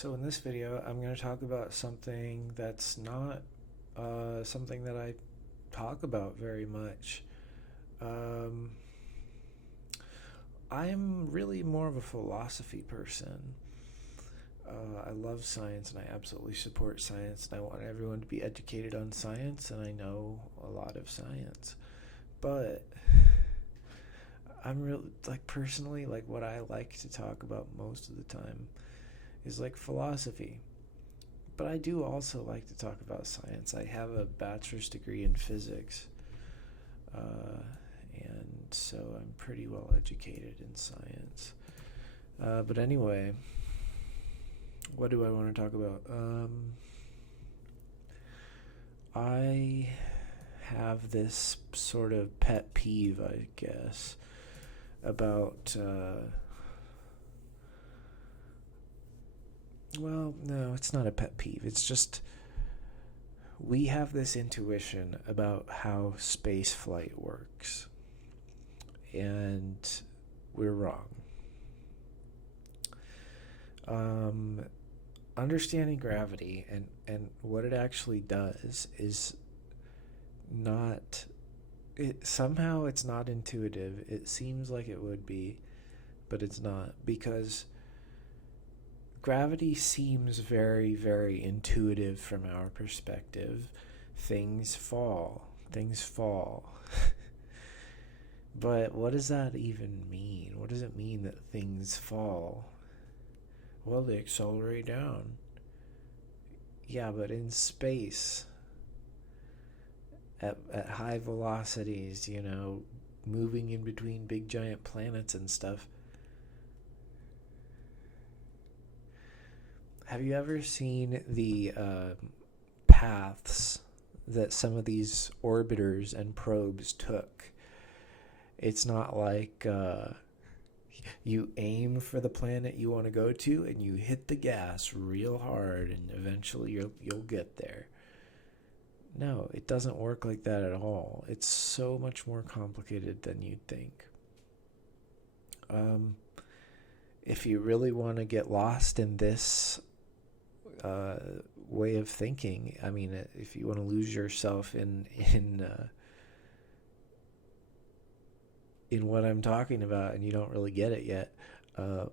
So in this video, I'm going to talk about something that's not something that I talk about very much. Um, I'm really more of a philosophy person. I love science and I absolutely support science, and I want everyone to be educated on science, and I know a lot of science. But I'm really, like, personally, like, what I like to talk about most of the time is like philosophy. But I do also like to talk about science. I have a bachelor's degree in physics, uh, and so I'm pretty well educated in science. But anyway, what do I want to talk about? I have this sort of pet peeve, I guess, about. Well, no, it's not a pet peeve. It's just we have this intuition about how space flight works, and we're wrong. Um, Understanding gravity and what it actually does is not. Somehow it's not intuitive. It seems like it would be, but it's not, because gravity seems very, very intuitive from our perspective. Things fall. Things fall. But what does that even mean? What does it mean that things fall? Well, they accelerate down. Yeah, but in space, at high velocities, moving in between big giant planets and stuff. Have you ever seen the paths that some of these orbiters and probes took? It's not like you aim for the planet you want to go to and you hit the gas real hard and eventually you'll get there. No, it doesn't work like that at all. It's so much more complicated than you'd think. Um, if you really want to get lost in this uh, way of thinking, I mean, if you want to lose yourself in what I'm talking about and you don't really get it yet, uh,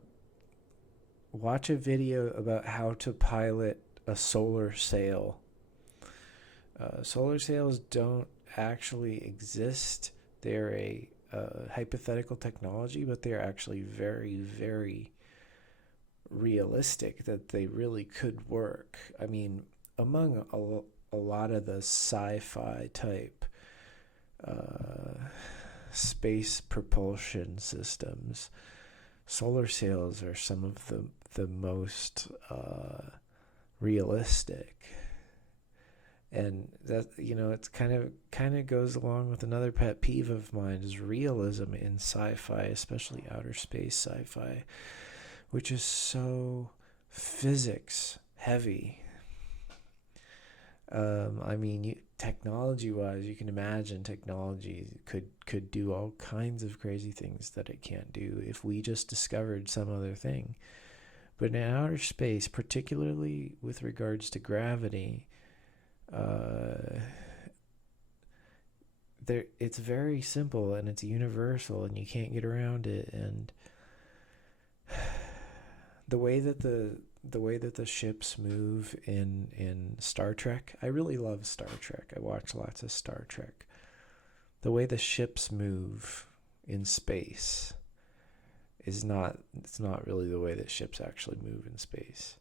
watch a video about how to pilot a solar sail. Solar sails don't actually exist. They're a hypothetical technology, but they're actually very, very realistic that they really could work. I mean, among a lot of the sci-fi type uh, space propulsion systems, solar sails are some of the most realistic. And that, it's kind of goes along with another pet peeve of mine, is realism in sci-fi, especially outer space sci-fi, which is so physics heavy. I mean, technology-wise, you can imagine technology could do all kinds of crazy things that it can't do if we just discovered some other thing. But in outer space, particularly with regards to gravity, it's very simple and it's universal and you can't get around it. And the way that the ships move in Star Trek, I really love Star Trek. I watch lots of Star Trek. The way the ships move in space it's not really the way that ships actually move in space.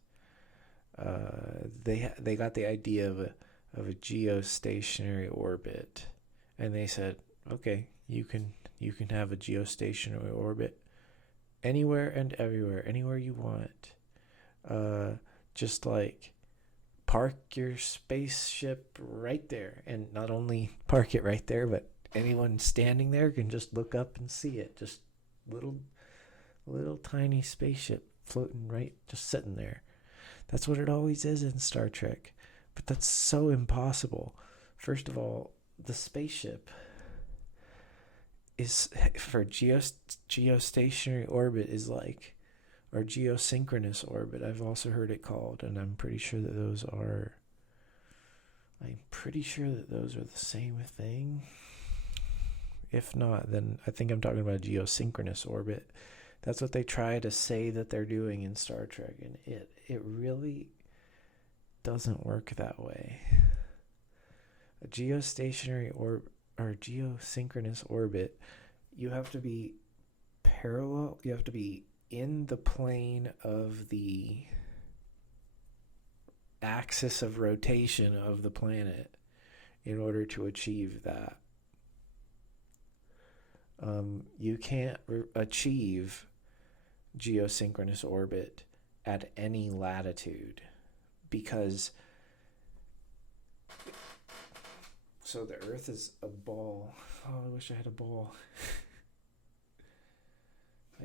They got the idea of a geostationary orbit, and they said, okay, you can have a geostationary orbit anywhere and everywhere, anywhere you want. Just like park your spaceship right there, and not only park it right there, but anyone standing there can just look up and see it. Just little tiny spaceship floating right, just sitting there. That's what it always is in Star Trek. But that's so impossible. First of all, the spaceship is for geostationary orbit is like or geosynchronous orbit. I've also heard it called, and I'm pretty sure that those are. I'm pretty sure that those are the same thing. If not, then I think I'm talking about geosynchronous orbit. That's what they try to say that they're doing in Star Trek, and it really doesn't work that way. A geostationary or geosynchronous orbit, you have to be parallel. You have to be in the plane of the axis of rotation of the planet in order to achieve that. You can't achieve geosynchronous orbit at any latitude because so the Earth is a ball. Oh, I wish I had a ball.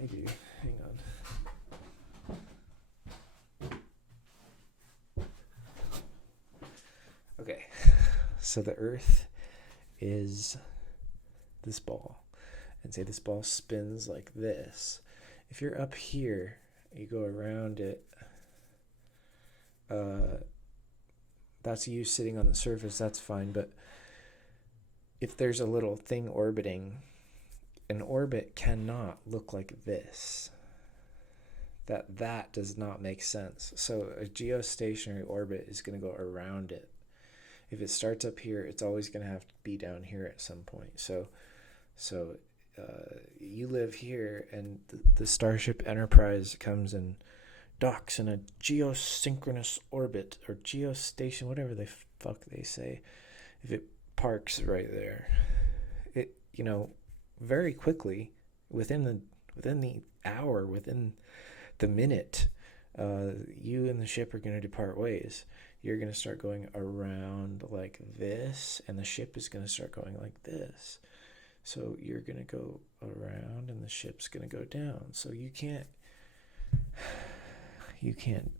I do. Hang on. Okay. So the Earth is this ball. And say this ball spins like this. If you're up here, you go around it. That's you sitting on the surface, that's fine. But if there's a little thing orbiting, an orbit cannot look like this. That does not make sense. So a geostationary orbit is going to go around it. If it starts up here, it's always going to have to be down here at some point. So you live here, and the Starship Enterprise comes and docks in a geosynchronous orbit or geostation, whatever the fuck they say. If it parks right there, it very quickly within the hour, within the minute, you and the ship are going to depart ways. You're going to start going around like this, and the ship is going to start going like this. So you're going to go around and the ship's going to go down. So you can't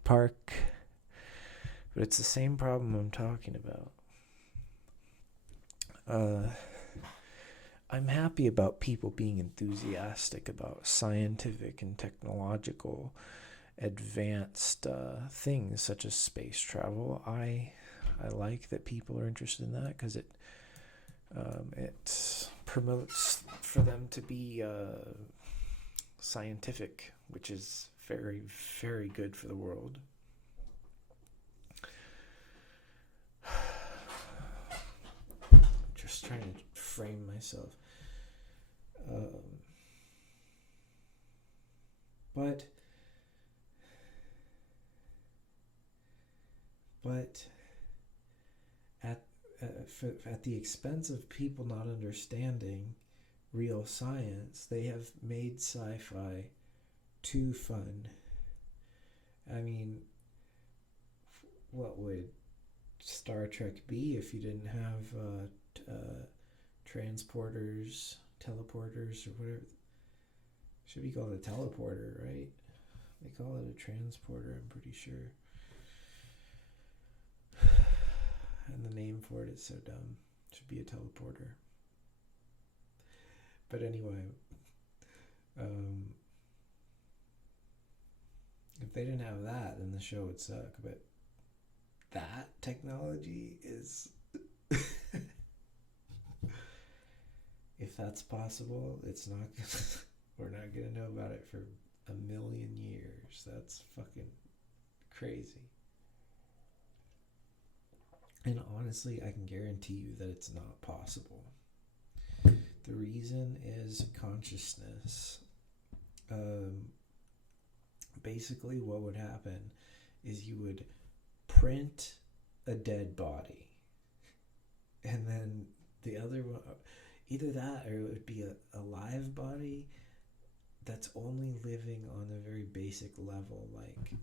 park. But it's the same problem I'm talking about. I'm happy about people being enthusiastic about scientific and technological advanced things such as space travel. I like that people are interested in that because it promotes for them to be scientific, which is very, very good for the world. Just trying to frame myself. But at the expense of people not understanding real science, they have made sci-fi too fun. I mean, what would Star Trek be if you didn't have transporters, teleporters, or whatever? Should be called a teleporter, right? They call it a transporter, I'm pretty sure. And the name for it is so dumb. It should be a teleporter. But anyway, if they didn't have that, then the show would suck. But that technology is... if that's possible, it's not gonna... we're not going to know about it for a million years. That's fucking crazy. And honestly, I can guarantee you that it's not possible. The reason is consciousness. Basically, what would happen is you would print a dead body. And then the other one, either that or it would be a live body that's only living on a very basic level, like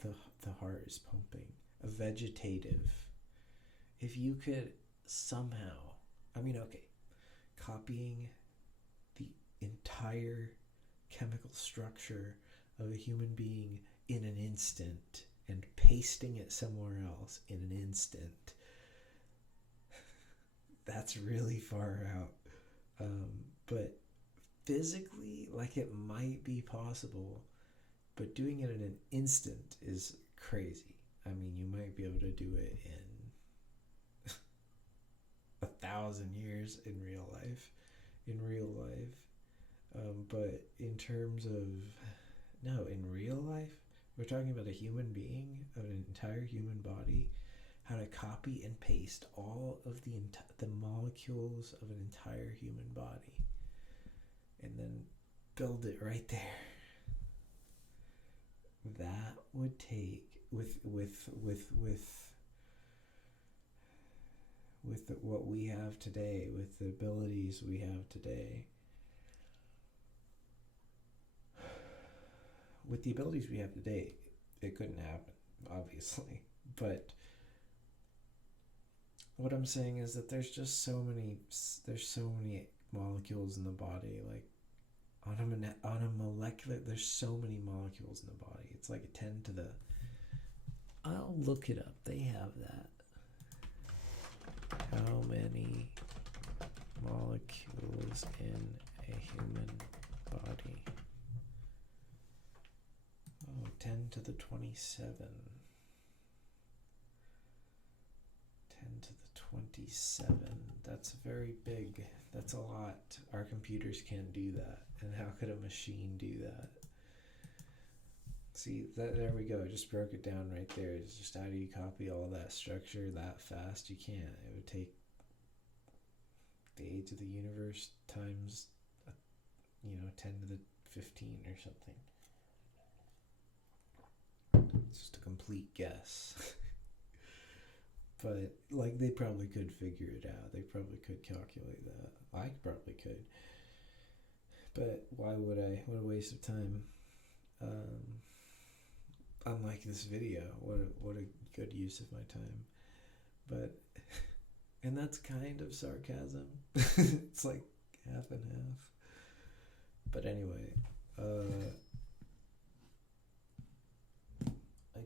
the heart is pumping. A vegetative. If you could somehow, copying the entire chemical structure of a human being in an instant and pasting it somewhere else in an instant, that's really far out. But physically, like, it might be possible But doing it in an instant is crazy. I mean, you might be able to do it in 1,000 years in real life. But in terms of, no, in real life, we're talking about a human being, an entire human body, how to copy and paste all of the molecules of an entire human body, and then build it right there. That would take with what we have today, with the abilities we have today. With the abilities we have today, it couldn't happen, obviously. But what I'm saying is that there's so many molecules in the body. Like on a molecular, there's so many molecules in the body. It's like a 10 to the. I'll look it up. They have that. How many molecules in a human body? Oh, 10 to the 27. 10 to the 27. That's very big. That's a lot. Our computers can't do that. And how could a machine do that? See, there we go. I just broke it down right there. It's just how do you copy all that structure that fast? You can't. It would take the age of the universe times, 10 to the 15 or something. It's just a complete guess. But, like, they probably could figure it out. They probably could calculate that. I probably could. But why would I? What a waste of time. Unlike this video, what a good use of my time. But, and that's kind of sarcasm. It's like half and half. But anyway, I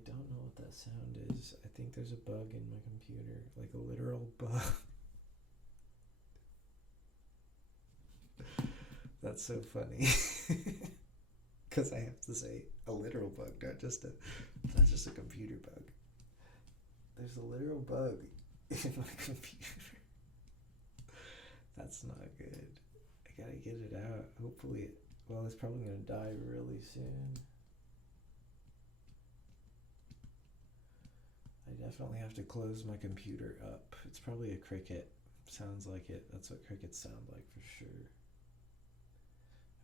don't know what that sound is. I think there's a bug in my computer, like a literal bug. That's so funny. Because I have to say a literal bug, not just a computer bug. There's a literal bug in my computer. That's not good. I gotta get it out. Hopefully, it's probably gonna die really soon. I definitely have to close my computer up. It's probably a cricket. Sounds like it. That's what crickets sound like for sure.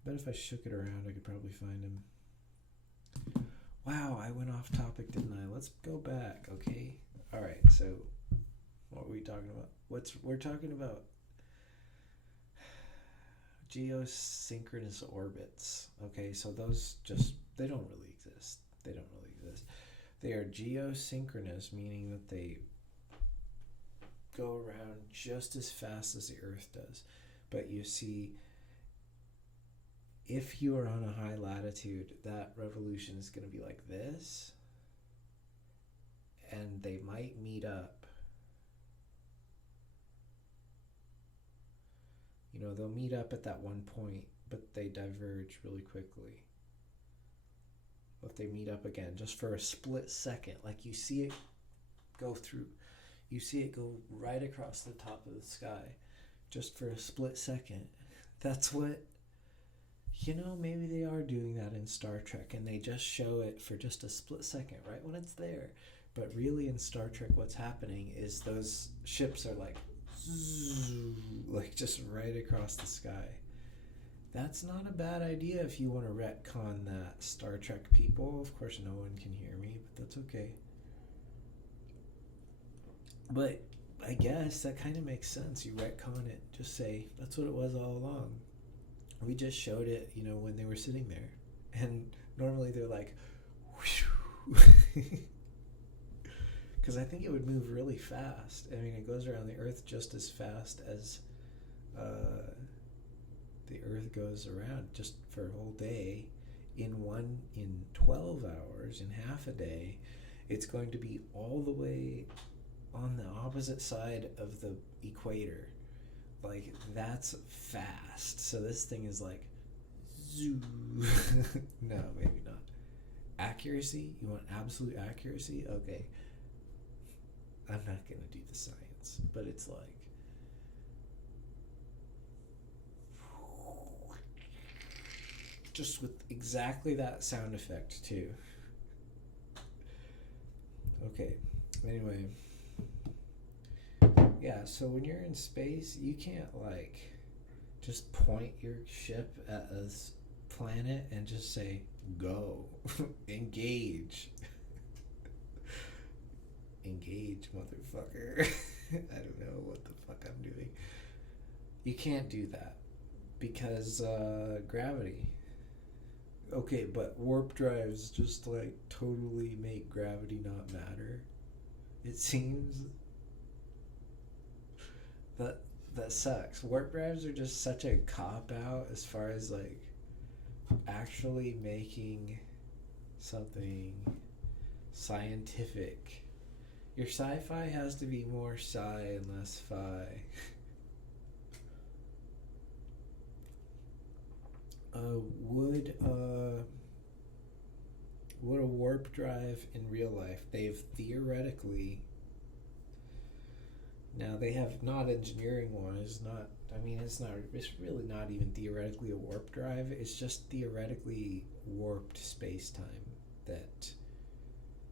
I bet if I shook it around, I could probably find him. Wow, I went off topic, didn't I? Let's go back, okay? All right, so what were we talking about? We're talking about geosynchronous orbits, okay? So those they don't really exist. They are geosynchronous, meaning that they go around just as fast as the Earth does. But you see, if you are on a high latitude, that revolution is going to be like this, and they might meet up. They'll meet up at that one point, but they diverge really quickly. If they meet up again, just for a split second, like you see it go right across the top of the sky, just for a split second. That's what, maybe they are doing that in Star Trek, and they just show it for just a split second, right when it's there. But really in Star Trek, what's happening is those ships are like just right across the sky. That's not a bad idea if you want to retcon that, Star Trek people. Of course, no one can hear me, but that's okay. But I guess that kind of makes sense. You retcon it. Just say, that's what it was all along. We just showed it, when they were sitting there. And normally they're like, because I think it would move really fast. I mean, it goes around the Earth just as fast as the Earth goes around, just for a whole day. In 12 hours, in half a day, it's going to be all the way on the opposite side of the equator. Like, that's fast. So this thing is like, zoo. No, maybe not. Accuracy? You want absolute accuracy? Okay. I'm not going to do the science, but it's like just with exactly that sound effect too. Okay. Anyway, yeah, so when you're in space, you can't like just point your ship at a planet and just say go. Engage. Engage, motherfucker. I don't know what the fuck I'm doing. You can't do that because gravity. Okay, but warp drives just like totally make gravity not matter. It seems that sucks. Warp drives are just such a cop out as far as like actually making something scientific. Your sci-fi has to be more sci and less fi. Would a warp drive in real life? They've theoretically, now they have not engineering wise, not. I mean, it's not. It's really not even theoretically a warp drive. It's just theoretically warped space time that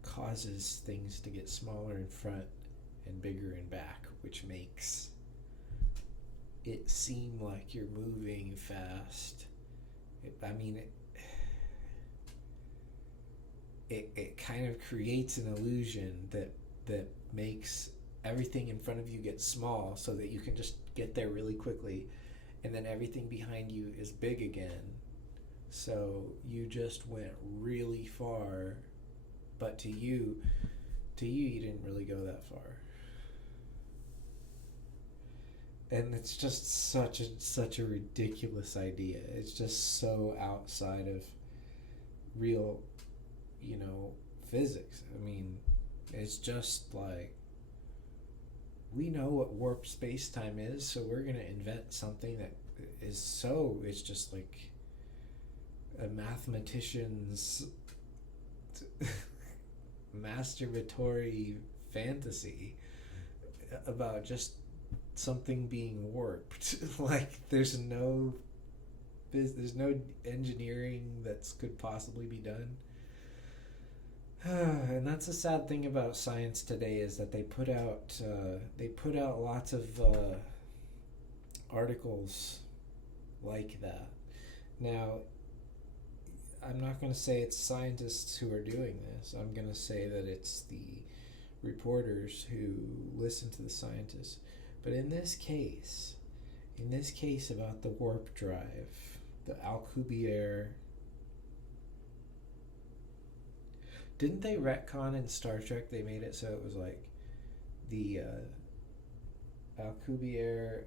causes things to get smaller in front and bigger in back, which makes it seem like you're moving fast. It kind of creates an illusion that makes everything in front of you get small so that you can just get there really quickly, and then everything behind you is big again. So you just went really far, but to you you didn't really go that far. And it's just such a ridiculous idea. It's just so outside of real, physics. I mean, it's just like, we know what warp space-time is, so we're going to invent something that it's just like a mathematician's masturbatory fantasy about just something being warped. Like there's no engineering that could possibly be done. And that's the sad thing about science today, is that they put out lots of articles like that. Now, I'm not going to say it's scientists who are doing this. I'm going to say that it's the reporters who listen to the scientists. But in this case about the warp drive, the Alcubierre, didn't they retcon in Star Trek? They made it so it was like the Alcubierre.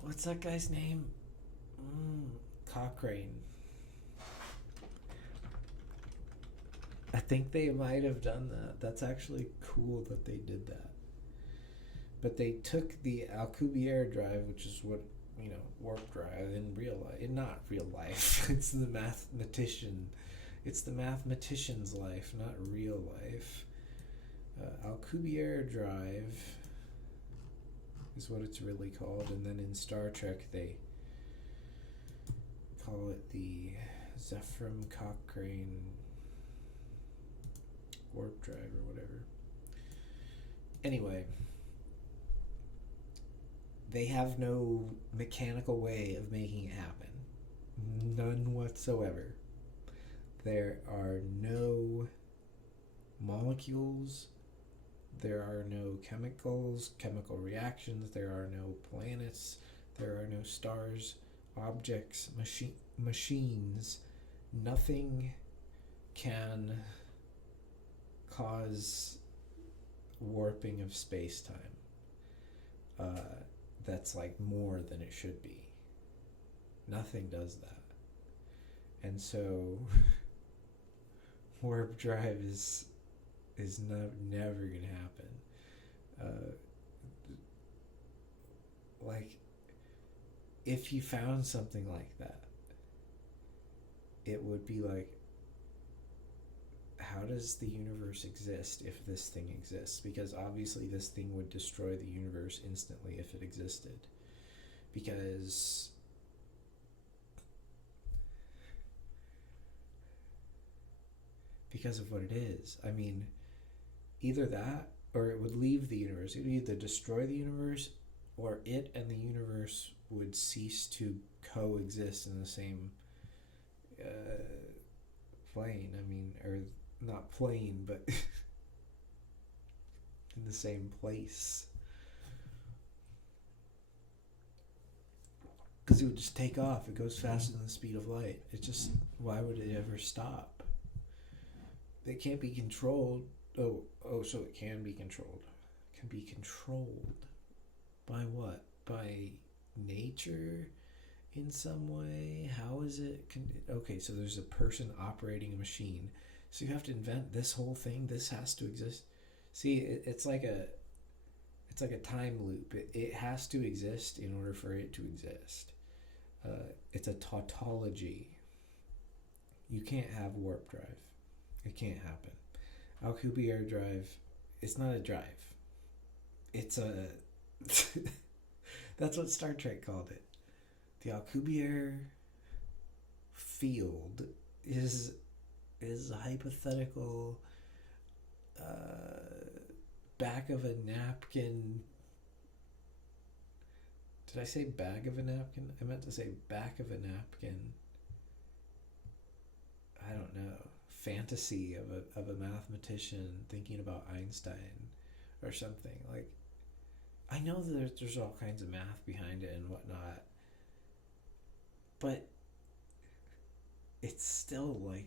What's that guy's name? Cochrane. I think they might have done that. That's actually cool that they did that. But they took the Alcubierre drive, which is what, warp drive in real life. Not real life. It's the mathematician's life, not real life. Alcubierre drive is what it's really called. And then in Star Trek, they call it the Zephram Cochrane warp drive or whatever. Anyway, they have no mechanical way of making it happen. None whatsoever. There are no molecules. There are no chemical reactions. There are no planets. There are no stars, objects, machines. Nothing can cause warping of space-time. That's like more than it should be. Nothing does that. And so warp drive is never gonna happen. Like, if you found something like that, it would be like, how does the universe exist if this thing exists? Because obviously this thing would destroy the universe instantly if it existed. Because of what it is. I mean, either that or it would leave the universe. It would either destroy the universe or it and the universe would cease to coexist in the same plane. I mean, or not plane, but in the same place. Because it would just take off. It goes faster than the speed of light. It just, why would it ever stop? It can't be controlled. So it can be controlled. It can be controlled by what? By nature in some way? How is it? Okay, so there's a person operating a machine. So you have to invent this whole thing. This has to exist. See, it's like a time loop. It has to exist in order for it to exist. It's a tautology. You can't have warp drive. It can't happen. Alcubierre drive, it's not a drive. It's a... That's what Star Trek called it. The Alcubierre field is a hypothetical back of a napkin. Did I say bag of a napkin? I meant to say back of a napkin. I don't know. Fantasy of a mathematician thinking about Einstein or something. Like, I know that there's all kinds of math behind it and whatnot, but it's still like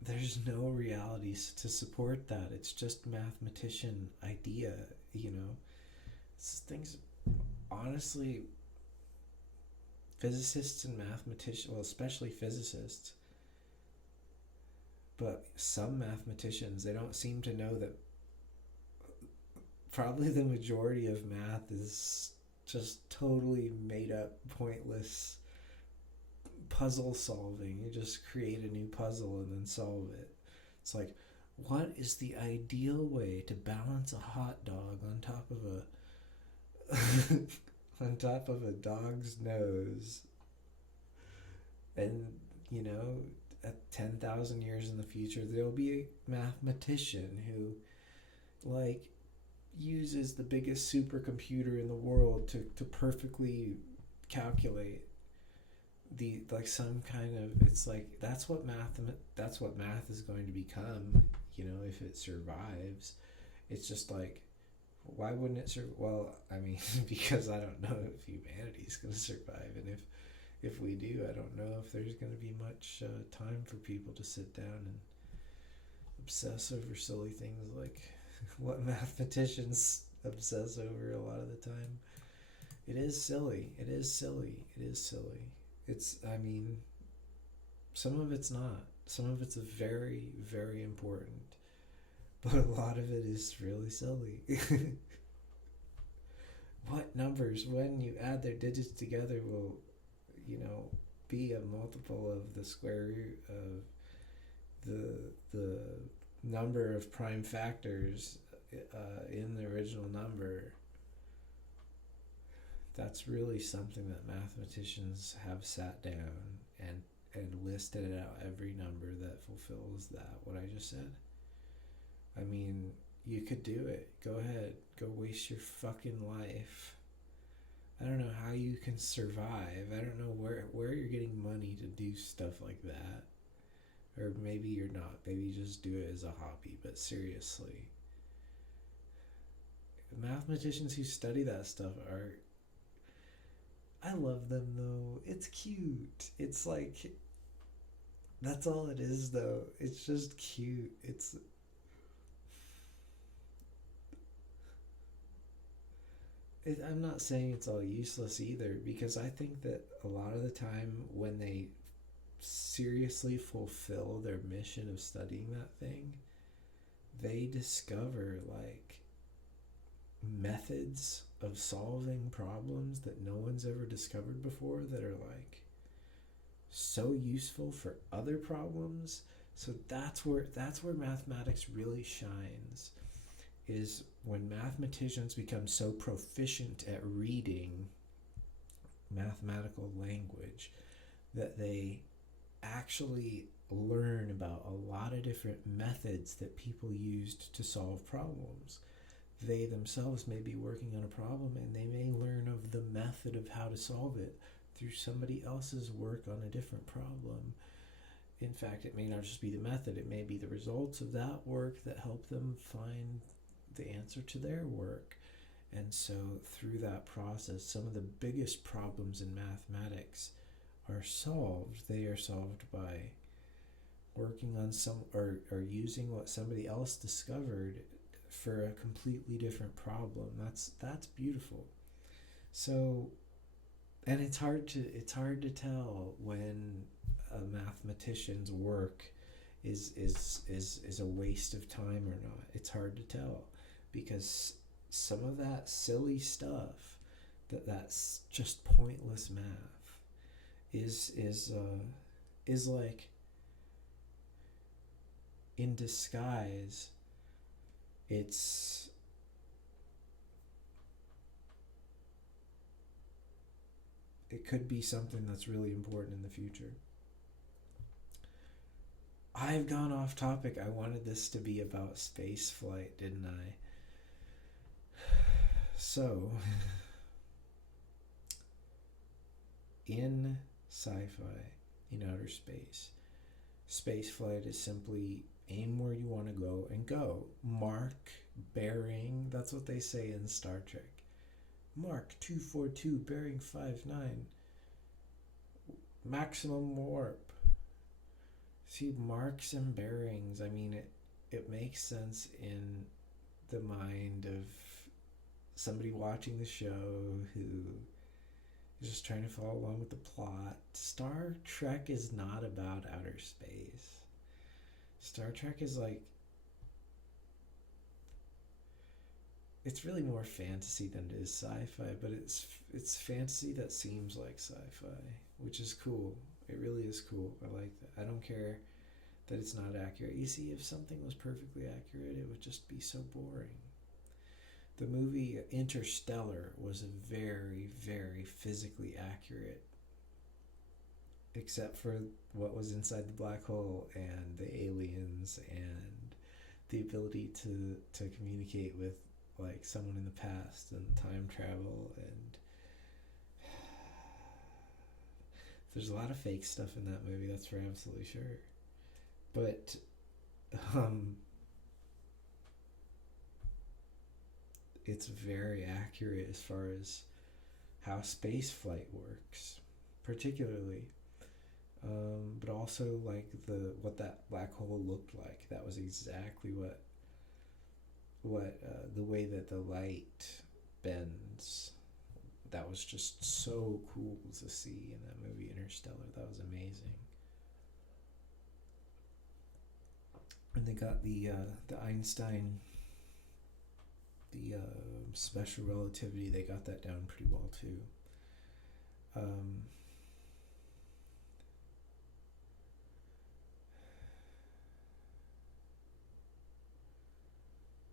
there's no reality to support that. It's just mathematician idea, you know. It's things, honestly, physicists and mathematicians, well, especially physicists, but some mathematicians, they don't seem to know that probably the majority of math is just totally made up, pointless puzzle solving. You just create a new puzzle and then solve it. It's like, what is the ideal way to balance a hot dog on top of a on top of a dog's nose? And, you know, at 10,000 years in the future, there'll be a mathematician who, like, uses the biggest supercomputer in the world to perfectly calculate the, like, some kind of, it's like, that's what math is going to become, you know, if it survives. It's just like, why wouldn't it survive? Well, I mean, because I don't know if humanity's going to survive, and if we do, I don't know if there's going to be much time for people to sit down and obsess over silly things like what mathematicians obsess over a lot of the time. It is silly. It's, I mean, some of it's not. Some of it's very, very important. But a lot of it is really silly. What numbers, when you add their digits together, will, you know, be a multiple of the square root of the number of prime factors in the original number? That's really something that mathematicians have sat down and listed out every number that fulfills that, what I just said. I mean, you could do it. Go ahead. Go waste your fucking life. I don't know how you can survive. I don't know where you're getting money to do stuff like that. Or maybe you're not. Maybe you just do it as a hobby. But seriously, mathematicians who study that stuff are... I love them, though. It's cute. It's like... That's all it is, though. It's just cute. I'm not saying it's all useless either, because I think that a lot of the time when they seriously fulfill their mission of studying that thing, they discover, like, methods of solving problems that no one's ever discovered before that are, like, so useful for other problems. So that's where mathematics really shines, is when mathematicians become so proficient at reading mathematical language that they actually learn about a lot of different methods that people used to solve problems. They themselves may be working on a problem and they may learn of the method of how to solve it through somebody else's work on a different problem. In fact, it may not just be the method, it may be the results of that work that help them find the answer to their work. And so through that process, some of the biggest problems in mathematics are solved. They are solved by working on or using what somebody else discovered for a completely different problem. That's beautiful. So, and it's hard to tell when a mathematician's work is a waste of time or not. It's hard to tell because some of that silly stuff that's just pointless math is like in disguise. It could be something that's really important in the future. I've gone off topic. I wanted this to be about space flight, didn't I? So, in sci-fi, in outer space, space flight is simply aim where you want to go and go. Mark, bearing, that's what they say in Star Trek. Mark 242, bearing 59, maximum warp. See, marks and bearings, I mean, it makes sense in the mind of somebody watching the show who is just trying to follow along with the plot. Star Trek is not about outer space. Star Trek is like, it's really more fantasy than it is sci-fi, but it's fantasy that seems like sci-fi, which is cool. It really is cool. I like that. I don't care that it's not accurate. You see, if something was perfectly accurate, it would just be so boring. The movie Interstellar was very, very physically accurate, except for what was inside the black hole and the aliens and the ability to communicate with like someone in the past and time travel, and there's a lot of fake stuff in that movie, that's for absolutely sure. But it's very accurate as far as how space flight works, particularly. But also like what that black hole looked like. That was exactly what the way that the light bends. That was just so cool to see in that movie Interstellar. That was amazing. And they got the Einstein, the special relativity. They got that down pretty well too.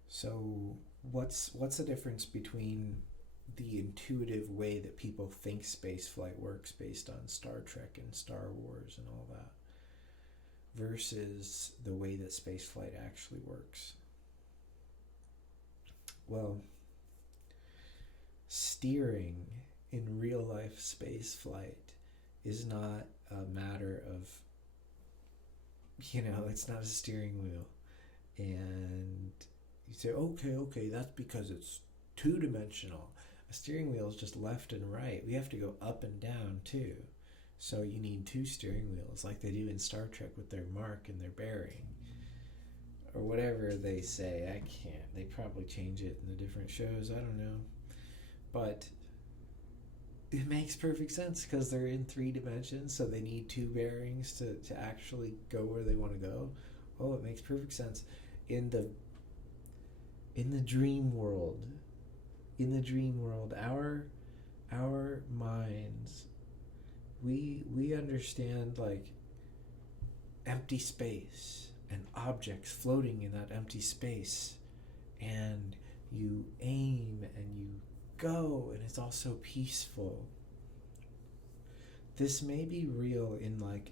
So what's the difference between the intuitive way that people think spaceflight works based on Star Trek and Star Wars and all that versus the way that spaceflight actually works? Well, steering in real life spaceflight is not a matter of, it's not a steering wheel. And you say, okay, that's because it's two-dimensional. A steering wheel is just left and right. We have to go up and down too. So you need two steering wheels like they do in Star Trek with their mark and their bearing. Or whatever they say. I can't. They probably change it in the different shows. I don't know. But it makes perfect sense because they're in 3 dimensions, so they need 2 bearings to actually go where they want to go. Oh, it makes perfect sense. In the dream world, our minds we understand like empty space and objects floating in that empty space, and you aim and you go, and it's all so peaceful. This may be real in like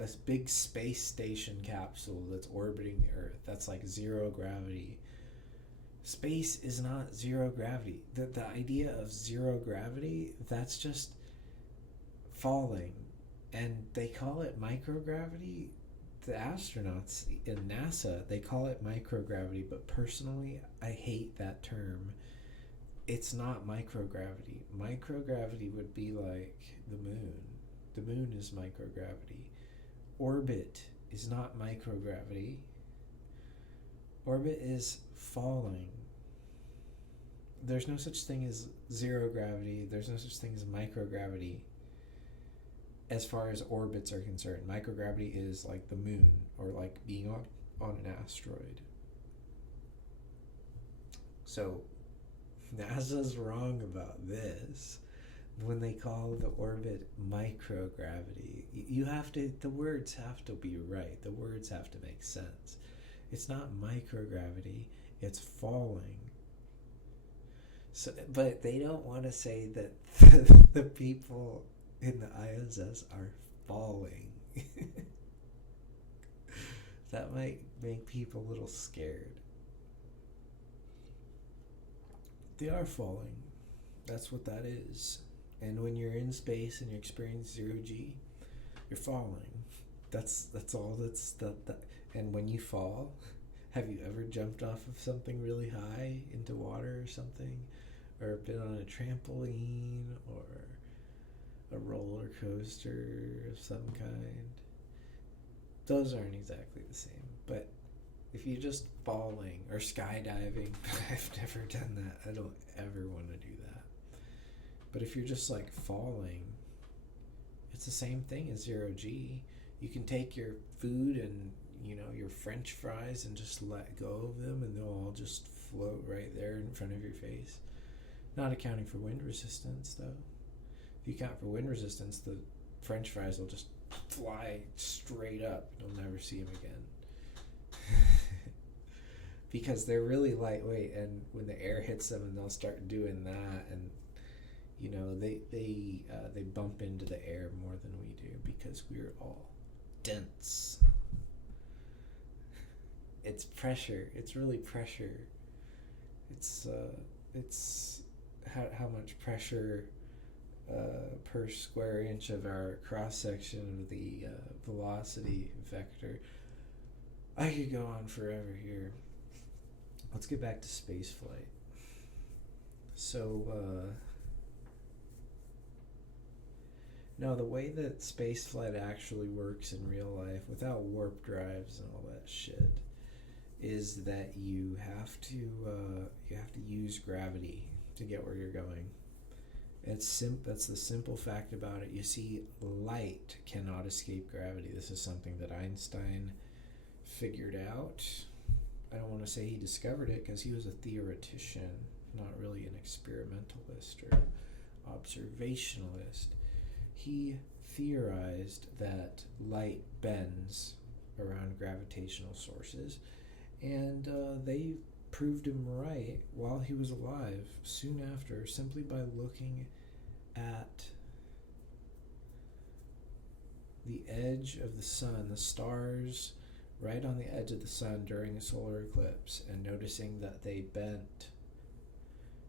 a big space station capsule that's orbiting the Earth. That's like zero gravity. Space is not zero gravity. The idea of zero gravity, that's just falling. And they call it microgravity. The astronauts in NASA, they call it microgravity, but personally, I hate that term. It's not microgravity. Microgravity would be like the moon. The moon is microgravity. Orbit is not microgravity. Orbit is falling. There's no such thing as zero gravity. There's no such thing as microgravity as far as orbits are concerned. Microgravity is like the moon, or like being on an asteroid. So NASA's wrong about this when they call the orbit microgravity. You have to, the words have to be right. The words have to make sense. It's not microgravity, it's falling. So, but they don't want to say that the people in the ISS are falling. That might make people a little scared. They are falling. That's what that is. And when you're in space and you experience zero G, you're falling. That's all. That. And when you fall, have you ever jumped off of something really high into water or something, or been on a trampoline or a roller coaster of some kind? Those aren't exactly the same. But if you're just falling, or skydiving, I've never done that. I don't ever want to do that. But if you're just like falling, it's the same thing as zero G. You can take your food and, you know, your French fries and just let go of them, and they'll all just float right there in front of your face. Not accounting for wind resistance, though. If you account for wind resistance, the French fries will just fly straight up. You'll never see them again. Because they're really lightweight, and when the air hits them, and they'll start doing that, and you know, they bump into the air more than we do because we're all dense. It's pressure. It's really pressure. It's how much pressure per square inch of our cross section of the velocity vector. I could go on forever here. Let's get back to spaceflight. So, no, the way that spaceflight actually works in real life, without warp drives and all that shit, is that you have to use gravity to get where you're going. That's the simple fact about it. You see, light cannot escape gravity. This is something that Einstein figured out. I don't want to say he discovered it, because he was a theoretician, not really an experimentalist or observationalist. He theorized that light bends around gravitational sources, and they proved him right while he was alive soon after, simply by looking at the edge of the sun, the stars right on the edge of the sun during a solar eclipse, and noticing that they bent.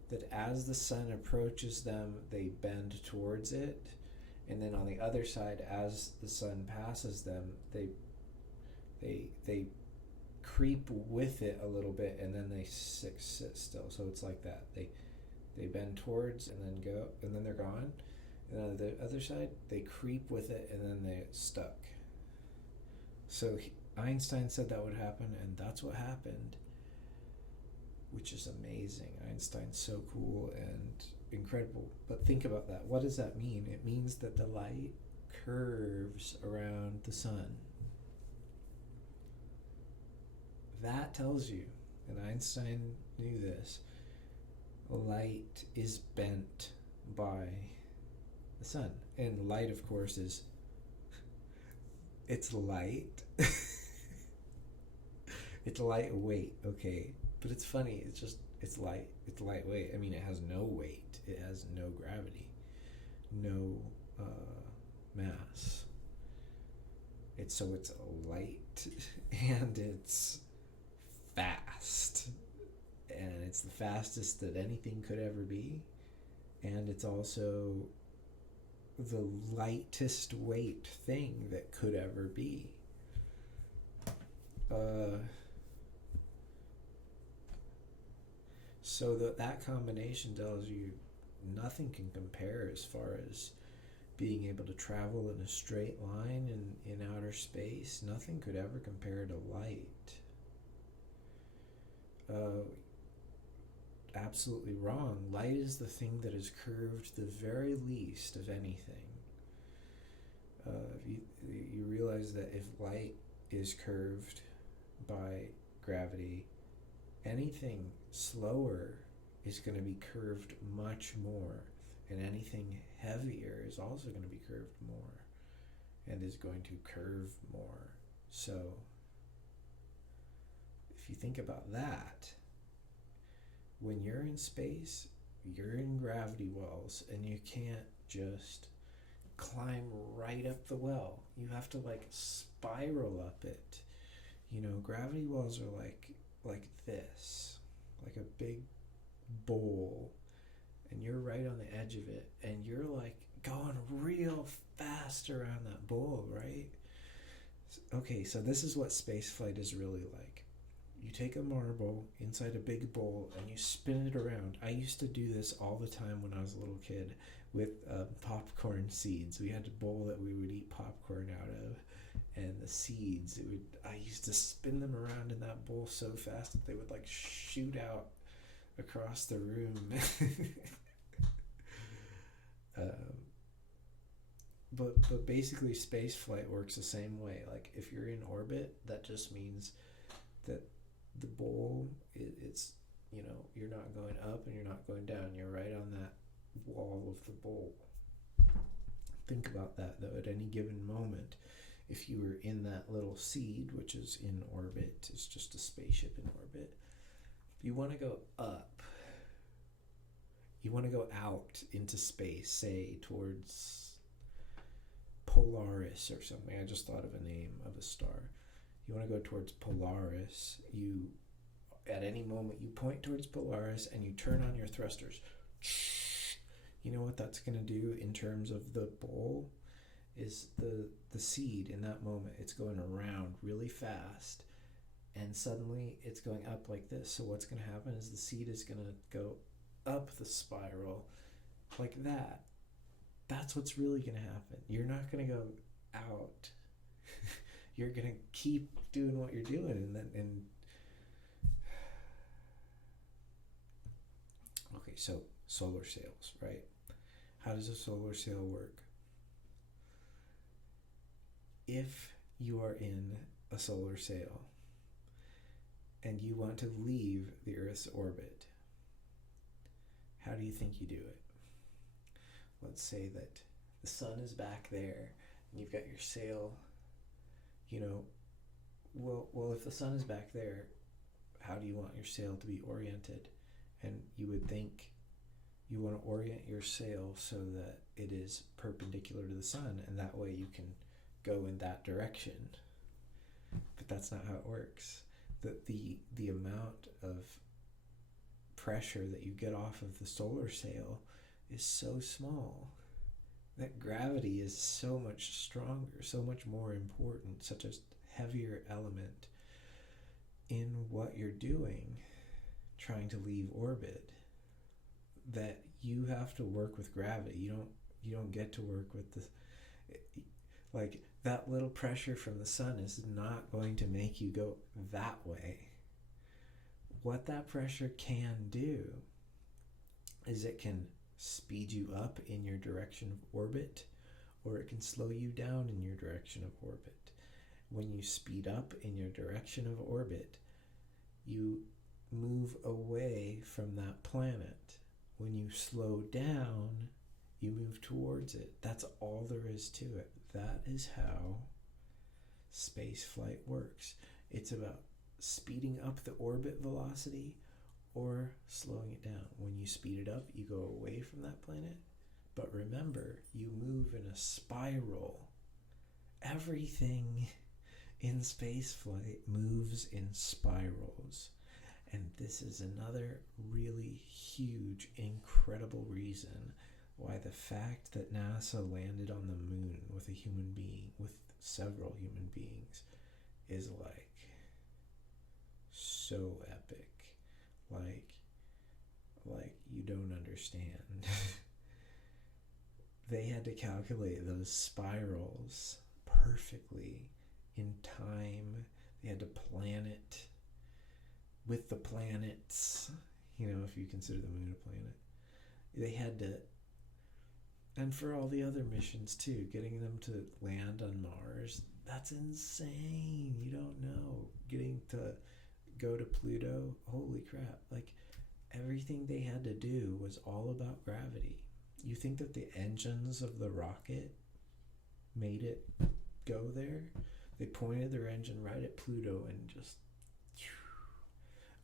That as the sun approaches them, they bend towards it, and then on the other side, as the sun passes them, they creep with it a little bit, and then they sit still. So it's like that. They bend towards and then go, and then they're gone. And on the other side, they creep with it, and then they stuck. So Einstein said that would happen, and that's what happened, which is amazing. Einstein's so cool and incredible. But think about that. What does that mean? It means that the light curves around the sun. That tells you, and Einstein knew this, light is bent by the the sun. And light, of course, is it's light. It's lightweight, okay? But it's funny, it's light. It's lightweight. I mean, it has no weight. It has no gravity. No mass. It's light and it's fast. And it's the fastest that anything could ever be. And it's also the lightest weight thing that could ever be. So that combination tells you nothing can compare as far as being able to travel in a straight line in outer space. Nothing could ever compare to light. Absolutely wrong. Light is the thing that is curved the very least of anything. You realize that if light is curved by gravity, anything slower is going to be curved much more, and anything heavier is also going to be curved more and is going to curve more. So if you think about that, when you're in space, you're in gravity wells, and you can't just climb right up the well. You have to like spiral up it. You know, gravity wells are like this, like a big bowl, and you're right on the edge of it, and you're like going real fast around that bowl, right? Okay, so this is what spaceflight is really like. You take a marble inside a big bowl and you spin it around. I used to do this all the time when I was a little kid with popcorn seeds. We had a bowl that we would eat popcorn out of, and the seeds, I used to spin them around in that bowl so fast that they would like shoot out across the room. But basically space flight works the same way. Like if you're in orbit, that just means that the bowl, it's, you know, you're not going up and you're not going down. You're right on that wall of the bowl. Think about that though. At any given moment, if you were in that little seed, which is in orbit, it's just a spaceship in orbit. If you want to go up, you want to go out into space, say towards Polaris or something. I just thought of a name of a star. You want to go towards Polaris. You, at any moment, you point towards Polaris and you turn on your thrusters. You know what that's going to do in terms of the bowl? Is the seed in that moment, it's going around really fast, and suddenly it's going up like this. So what's going to happen is the seed is going to go up the spiral like that. That's what's really going to happen. You're not going to go out. You're going to keep doing what you're doing, and okay, so solar sails, right? How does a solar sail work? If you are in a solar sail and you want to leave the Earth's orbit, how do you think you do it? Let's say that the sun is back there and you've got your sail, you know, well, if the sun is back there, how do you want your sail to be oriented? And you would think you want to orient your sail so that it is perpendicular to the sun, and that way you can go in that direction. But that's not how it works. The amount of pressure that you get off of the solar sail is so small that gravity is so much stronger, so much more important, such a heavier element in what you're doing, trying to leave orbit, that you have to work with gravity. You don't get to work with the, like, that little pressure from the sun is not going to make you go that way. What that pressure can do is it can speed you up in your direction of orbit, or it can slow you down in your direction of orbit. When you speed up in your direction of orbit, you move away from that planet. When you slow down, You move towards it. That's all there is to it. That is how space flight works. It's about speeding up the orbit velocity or slowing it down. When you speed it up, you go away from that planet. But remember, you move in a spiral. Everything in spaceflight moves in spirals. And this is another really huge, incredible reason why the fact that NASA landed on the moon with a human being, with several human beings, is like so epic. Like you don't understand. They had to calculate those spirals perfectly in time. They had to plan it with the planets, if you consider the moon a planet. They had to, and for all the other missions too, getting them to land on Mars, that's insane. You don't know. Getting to go to Pluto, holy crap. Like, everything they had to do was all about gravity. You think that the engines of the rocket made it go there? They pointed their engine right at Pluto and just,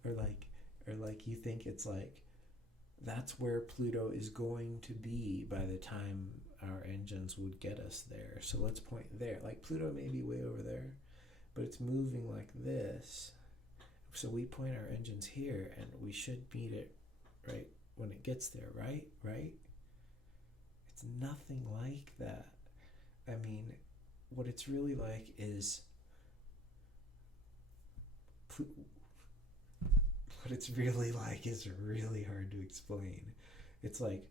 or like you think it's like that's where Pluto is going to be by the time our engines would get us there. So let's point there. Like, Pluto may be way over there, but it's moving like this. So we point our engines here and we should meet it right when it gets there, right? It's nothing like that. I mean, what it's really like is really hard to explain. It's like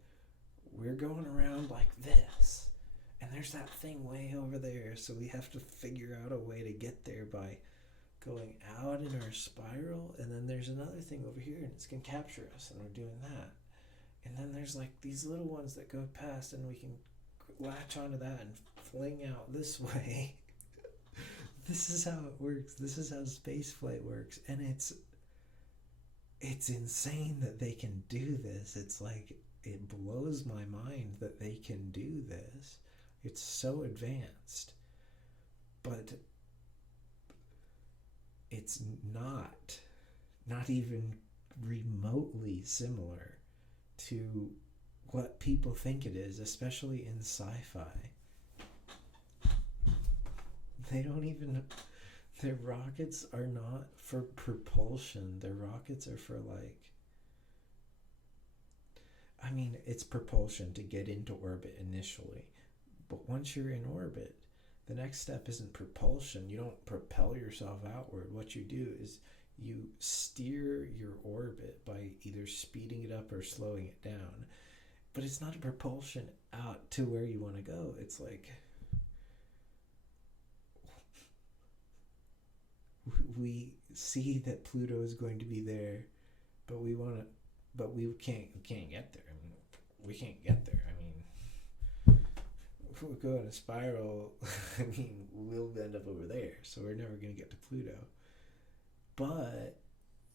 we're going around like this, and there's that thing way over there, so we have to figure out a way to get there by going out in our spiral, and then there's another thing over here, and it's going to capture us, and we're doing that. And then there's like these little ones that go past, and we can latch onto that and fling out this way. This is how it works. This is how spaceflight works, and it's insane that they can do this. It's like, it blows my mind that they can do this. It's so advanced, but it's not even remotely similar to what people think it is, especially in sci-fi. They don't even, their rockets are not for propulsion. Their rockets are for it's propulsion to get into orbit initially. But once you're in orbit, the next step isn't propulsion. You don't propel yourself outward. What you do is you steer your orbit by either speeding it up or slowing it down. But it's not a propulsion out to where you want to go. It's like, we see that Pluto is going to be there, but we can't get there. We can't get there. If we go in a spiral, we'll end up over there. So we're never going to get to Pluto. But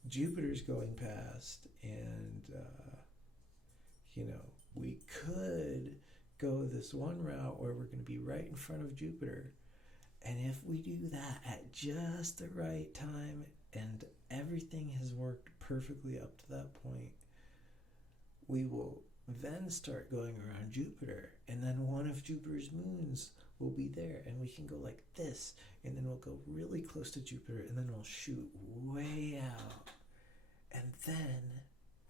Jupiter's going past, and we could go this one route where we're going to be right in front of Jupiter. And if we do that at just the right time, and everything has worked perfectly up to that point, we will then start going around Jupiter, and then one of Jupiter's moons will be there, and we can go like this, and then we'll go really close to Jupiter, and then we'll shoot way out, and then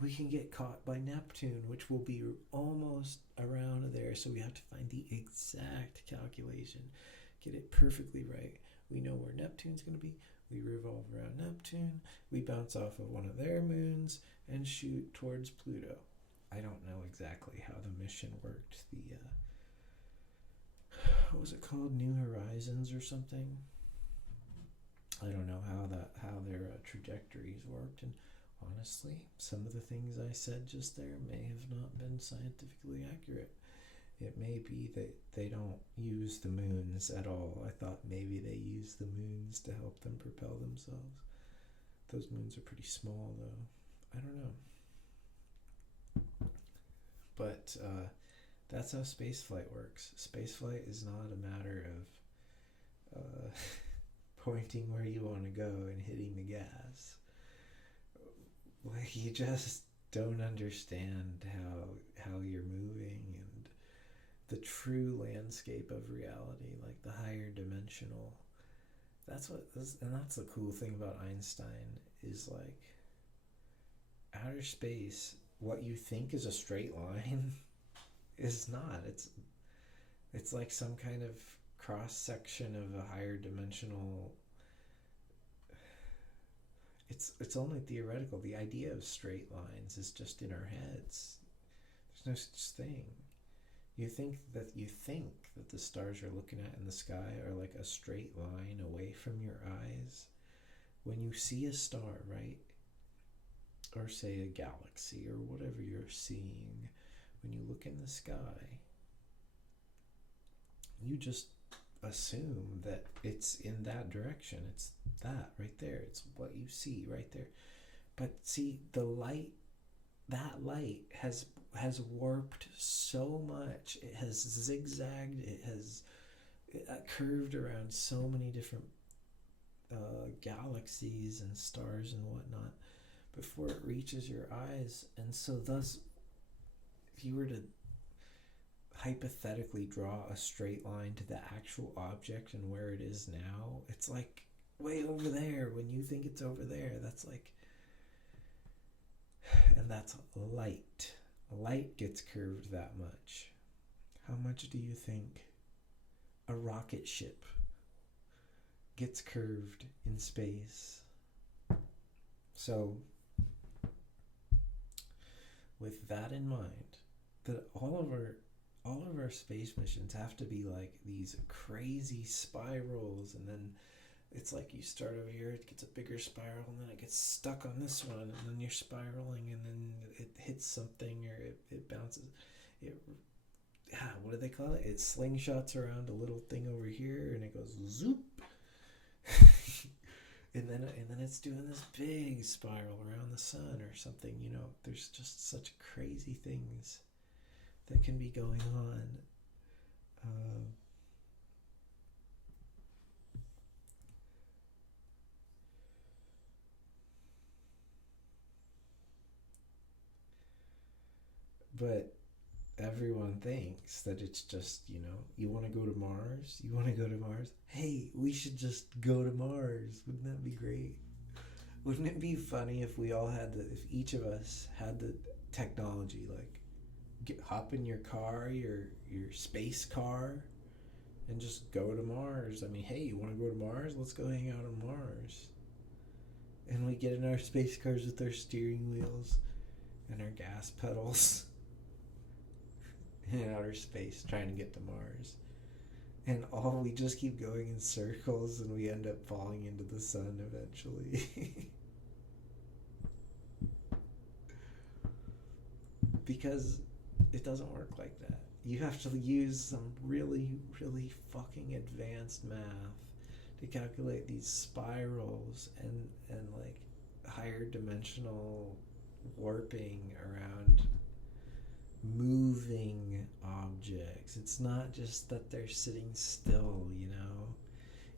we can get caught by Neptune, which will be almost around there. So we have to find the exact calculation, get it perfectly right. We know where Neptune's going to be. We revolve around Neptune. We bounce off of one of their moons and shoot towards Pluto. I don't know exactly how the mission worked. What was it called? New Horizons or something? I don't know how their trajectories worked, and honestly, some of the things I said just there may have not been scientifically accurate. It may be that they don't use the moons at all. I thought maybe they use the moons to help them propel themselves. Those moons are pretty small, though. I don't know. But That's how spaceflight works. Spaceflight is not a matter of pointing where you want to go and hitting the gas. Like, you just don't understand how you're moving and the true landscape of reality, like the higher dimensional. That's the cool thing about Einstein is, like, outer space, what you think is a straight line is not. It's like some kind of cross section of a higher dimensional. It's only theoretical. The idea of straight lines is just in our heads. There's no such thing. You think that the stars you're looking at in the sky are like a straight line away from your eyes. When you see a star, right? Or say a galaxy or whatever you're seeing, when you look in the sky, you just assume that it's in that direction. It's that right there. It's what you see right there. But see, that light has warped so much. It has zigzagged. It has curved around so many different galaxies and stars and whatnot before it reaches your eyes. And so thus, if you were to hypothetically draw a straight line to the actual object and where it is now, it's like way over there. When you think it's over there, that's like, and that's light. Light gets curved that much. How much do you think a rocket ship gets curved in space? So with that in mind, that all of our space missions have to be like these crazy spirals, and then it's like you start over here, it gets a bigger spiral, and then it gets stuck on this one, and then you're spiraling, and then it hits something, or it bounces. What do they call it? It slingshots around a little thing over here, and it goes zoop. And then it's doing this big spiral around the sun or something. There's just such crazy things that can be going on. But everyone thinks that it's just, you want to go to Mars? You want to go to Mars? Hey, we should just go to Mars. Wouldn't that be great? Wouldn't it be funny if if each of us had the technology, like, hop in your car, your space car, and just go to Mars? I mean, hey, you want to go to Mars? Let's go hang out on Mars. And we get in our space cars with our steering wheels and our gas pedals in outer space trying to get to Mars. And we just keep going in circles, and we end up falling into the sun eventually. Because it doesn't work like that. You have to use some really, really fucking advanced math to calculate these spirals and like higher dimensional warping around moving objects. It's not just that they're sitting still,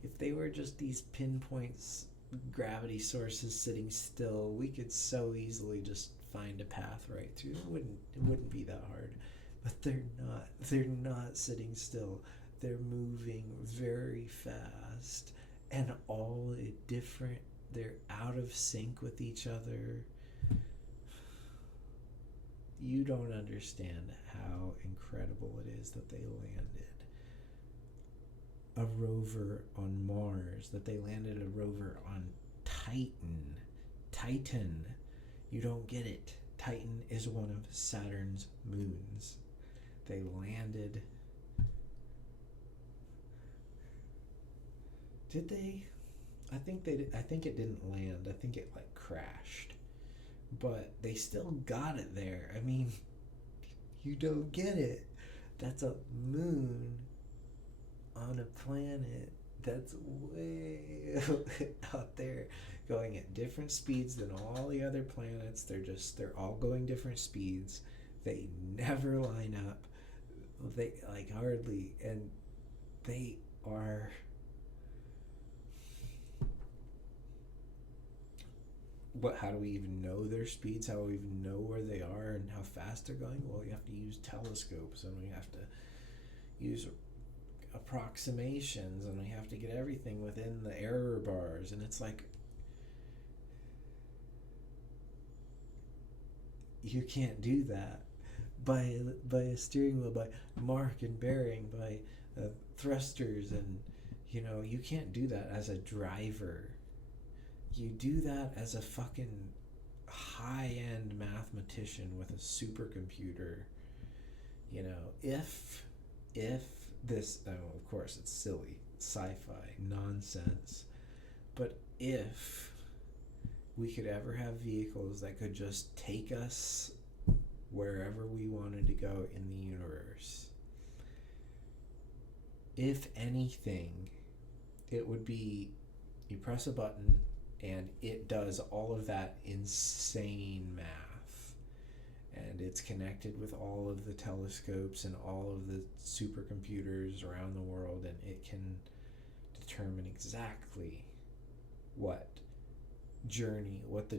If they were just these pinpoints, gravity sources sitting still, we could so easily just find a path right through. It wouldn't be that hard. But they're not. They're not sitting still. They're moving very fast and all different. They're out of sync with each other. You don't understand how incredible it is that they landed a rover on Mars, that they landed a rover on Titan. You don't get it. Titan is one of Saturn's moons. They landed. Did they? I think they did. I think it didn't land. I think it crashed. But they still got it there. I mean, you don't get it. That's a moon on a planet that's way out there, going at different speeds than all the other planets. They're all going different speeds. They never line up. They like hardly, and they are. What? How do we even know their speeds? How do we even know where they are and how fast they're going? Well, you have to use telescopes, and we have to use approximations, and we have to get everything within the error bars, and it's like you can't do that by a steering wheel, by mark and bearing, by thrusters, and you can't do that as a driver. You do that as a fucking high-end mathematician with a supercomputer. If this, of course it's silly, sci-fi nonsense, but if we could ever have vehicles that could just take us wherever we wanted to go in the universe, if anything, it would be you press a button and it does all of that insane math, and it's connected with all of the telescopes and all of the supercomputers around the world, and it can determine exactly what journey, what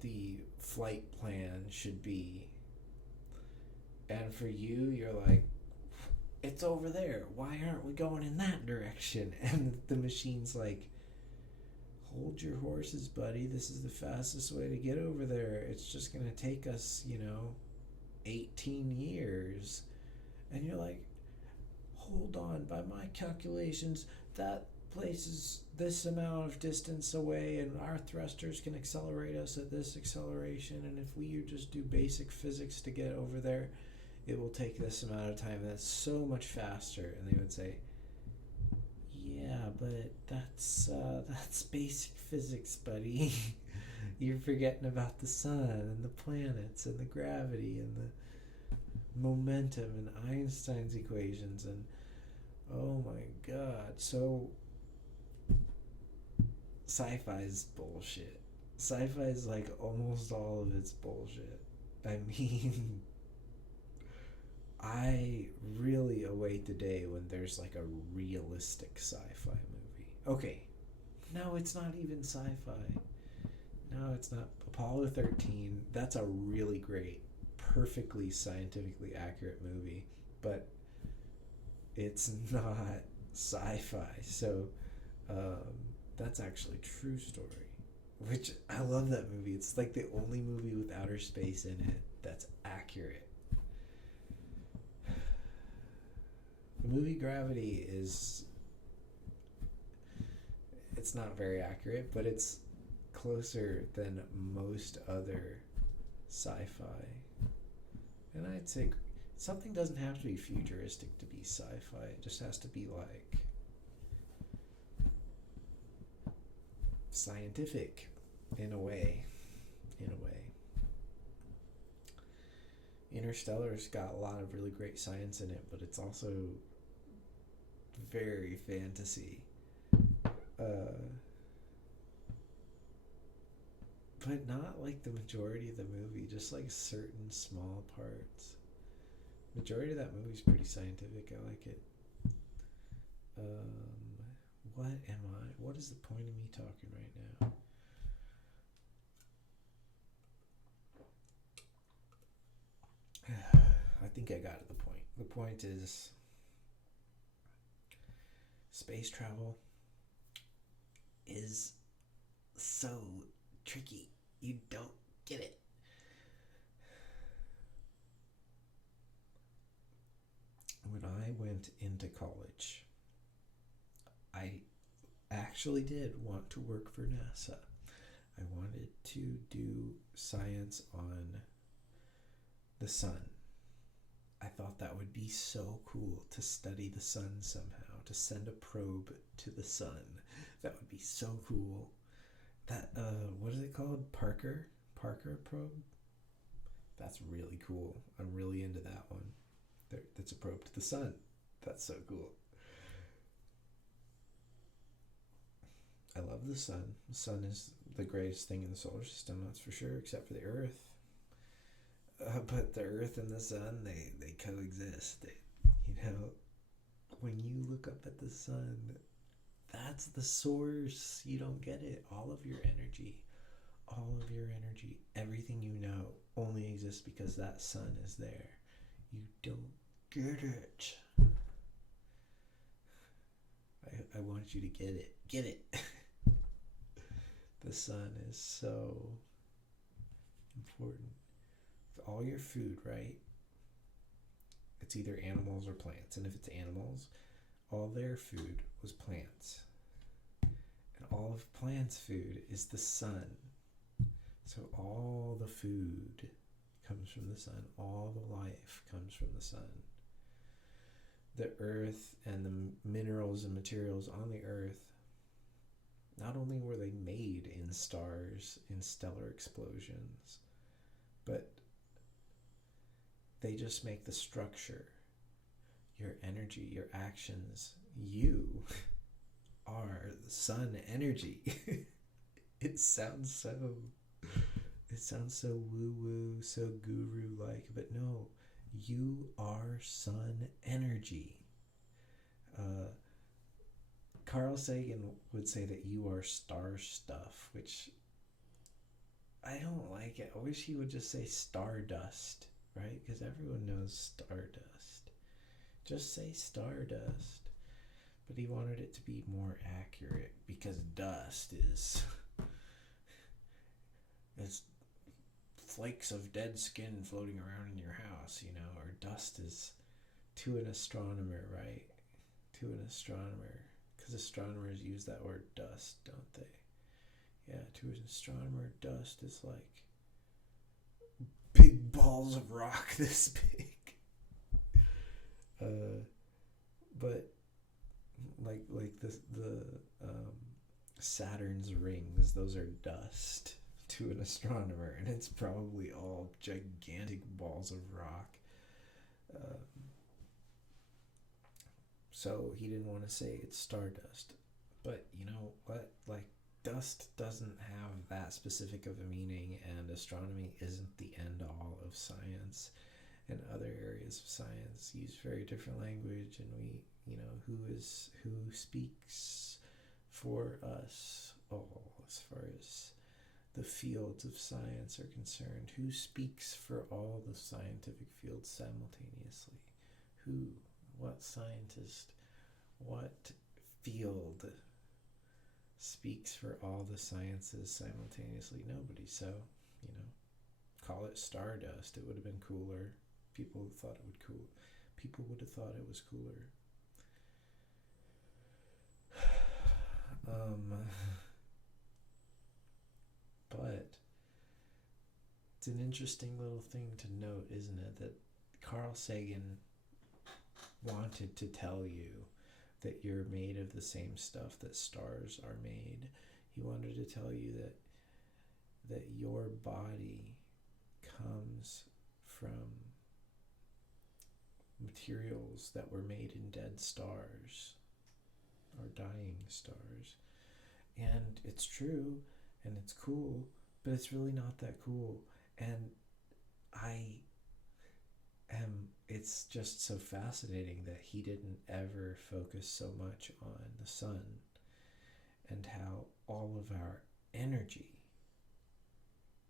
the flight plan should be. And for you, you're like, it's over there, why aren't we going in that direction? And the machine's like, hold your horses, buddy, this is the fastest way to get over there. It's just gonna take us 18 years. And you're like, hold on, by my calculations, that place is this amount of distance away, and our thrusters can accelerate us at this acceleration, and if we just do basic physics to get over there, it will take this amount of time. That's so much faster. And they would say, yeah, but that's basic physics, buddy. You're forgetting about the sun and the planets and the gravity and the momentum and Einstein's equations, and oh my god. So sci-fi is bullshit. Sci-fi is like almost all of it's bullshit. I mean, I really await the day when there's like a realistic sci-fi movie. Okay, no, it's not even sci-fi. No, it's not. Apollo 13, that's a really great, perfectly scientifically accurate movie, but it's not sci-fi. So that's actually a true story, which I love that movie. It's like the only movie with outer space in it that's accurate. The movie Gravity it's not very accurate, but it's closer than most other sci-fi. And I'd say something doesn't have to be futuristic to be sci-fi. It just has to be like scientific in a way. Interstellar's got a lot of really great science in it, but it's also very fantasy. But not like the majority of the movie, just like certain small parts. Majority of that movie's pretty scientific. I like it. What is the point of me talking right now? I think I got to the point. The point is space travel is so tricky. You don't get it. When I went into college, I actually did want to work for NASA. I wanted to do science on the sun. I thought that would be so cool to study the sun somehow, to send a probe to the sun. That would be so cool. That, what is it called? Parker probe? That's really cool. I'm really into that one. That's a probe to the sun. That's so cool. I love the sun. The sun is the greatest thing in the solar system, that's for sure, except for the Earth. But the Earth and the sun, they coexist. how when you look up at the sun, that's the source. You don't get it. All of your energy, everything you know only exists because that sun is there. You don't get it. I want you to get it. Get it. The sun is so important. All your food, right? It's either animals or plants. And if it's animals, all their food was plants. And all of plants' food is the sun. So all the food comes from the sun. All the life comes from the sun. The earth and the minerals and materials on the earth, not only were they made in stars, in stellar explosions, but they just make the structure, your energy, your actions. You are the sun energy. It sounds so woo-woo, so guru-like, but no, you are sun energy. Carl Sagan would say that you are star stuff, which I don't like it. I wish he would just say stardust, right? Because everyone knows stardust. Just say stardust. But he wanted it to be more accurate because dust is... it's flakes of dead skin floating around in your house, or dust is to an astronomer, right? To an astronomer. Because astronomers use that word dust, don't they? Yeah, to an astronomer, dust is like big balls of rock this big. But like the Saturn's rings, those are dust to an astronomer, and it's probably all gigantic balls of rock. So he didn't want to say it's stardust. But you know what? Like, dust doesn't have that specific of a meaning, and astronomy isn't the end-all of science. And other areas of science use very different language, and we, who speaks for us all as far as the fields of science are concerned? Who speaks for all the scientific fields simultaneously? Who? What scientist? What field speaks for all the sciences simultaneously? Nobody. So, call it stardust. It would have been cooler. People would have thought it was cooler. But it's an interesting little thing to note, isn't it, that Carl Sagan wanted to tell you that you're made of the same stuff that stars are made. He wanted to tell you that your body comes from materials that were made in dead stars or dying stars. And it's true, and it's cool, but it's really not that cool. And it's just so fascinating that he didn't ever focus so much on the sun and how all of our energy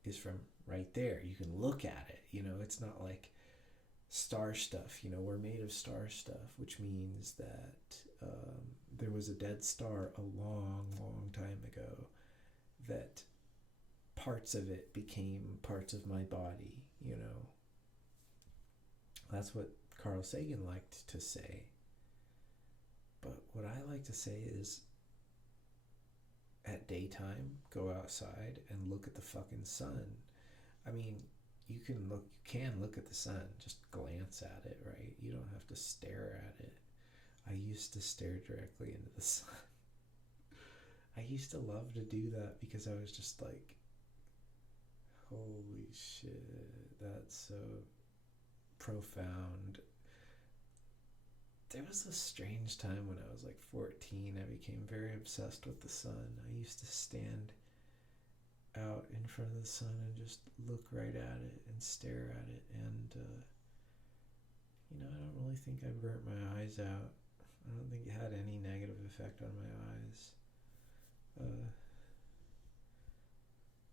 is from right there. You can look at it, it's not like star stuff, we're made of star stuff, which means that there was a dead star a long, long time ago that parts of it became parts of my body, That's what Carl Sagan liked to say. But what I like to say is, at daytime, go outside and look at the fucking sun. I mean, you can look at the sun, just glance at it, right? You don't have to stare at it. I used to stare directly into the sun. I used to love to do that because I was just like, holy shit, that's so profound. There was a strange time when I was like 14. I became very obsessed with the sun. I used to stand out in front of the sun and just look right at it and stare at it, and I don't really think I burnt my eyes out. I don't think it had any negative effect on my eyes. I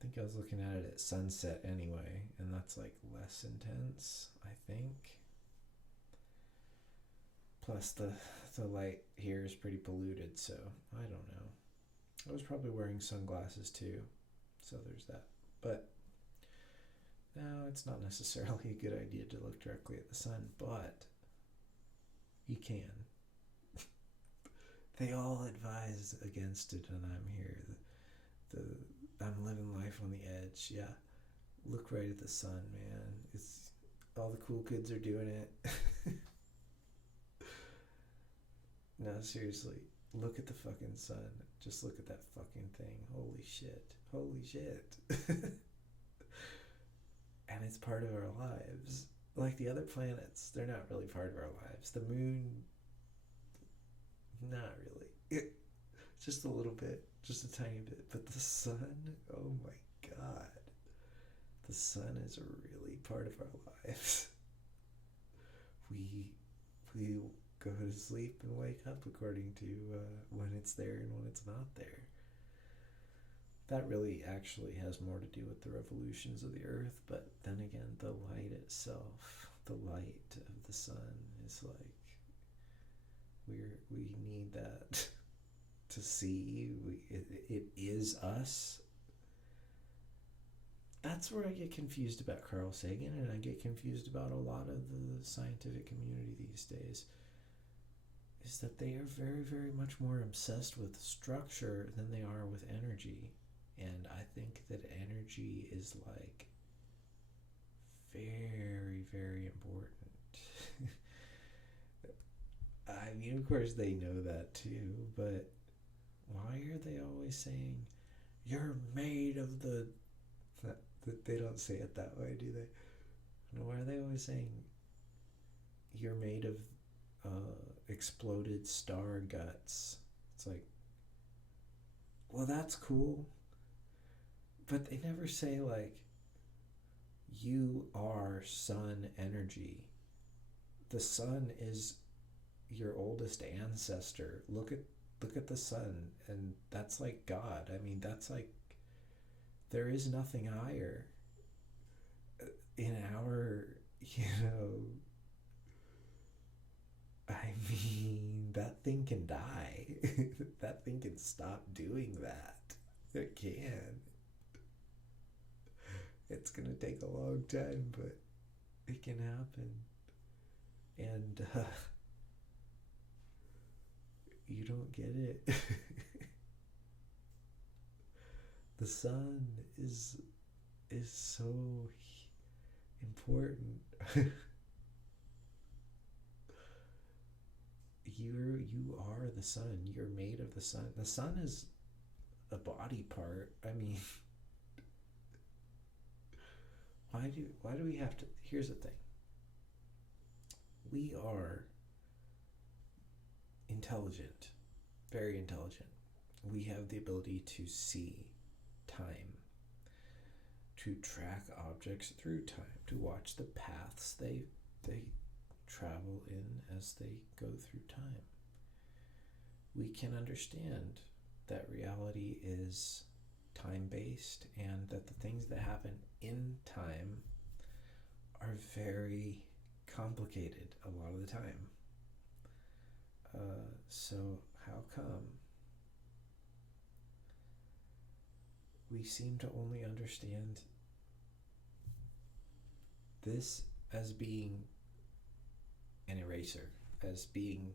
think I was looking at it at sunset anyway, and that's like less intense, I think. Plus the light here is pretty polluted, so I don't know. I was probably wearing sunglasses too, so there's that. But no, it's not necessarily a good idea to look directly at the sun, but you can. They all advise against it, and I'm here. I'm living life on the edge. Yeah, look right at the sun, man. It's all the cool kids are doing it. No, seriously, look at the fucking sun. Just look at that fucking thing. Holy shit. Holy shit. And it's part of our lives. Like the other planets, they're not really part of our lives. The moon, not really. Just a little bit, just a tiny bit. But the sun, oh my god. The sun is really part of our lives. We go to sleep and wake up according to when it's there and when it's not there. That really actually has more to do with the revolutions of the earth, but then again, the light itself, the light of the sun is like, we need that to see. It is us. That's where I get confused about Carl Sagan, and I get confused about a lot of the scientific community these days, is that they are very, very much more obsessed with structure than they are with energy. And I think that energy is like very, very important. I mean, of course they know that too, but why are they always saying, you're made of the... They don't say it that way, do they? No, why are they always saying, you're made of exploded star guts? It's like, well, that's cool, but they never say like, you are sun energy. The sun is your oldest ancestor. Look at the sun, and that's like God. I mean, that's like, there is nothing higher in our, I mean, that thing can die. That thing can stop doing that. It can. It's going to take a long time, but it can happen. And you don't get it. The sun is so important. You are the sun. You're made of the sun. The sun is a body part. I mean, why do we have to? Here's the thing. We are intelligent, very intelligent. We have the ability to see time, to track objects through time, to watch the paths they travel in as they go through time. We can understand that reality is time-based, and that the things that happen in time are very complicated a lot of the time. So how come we seem to only understand this as being an eraser, as being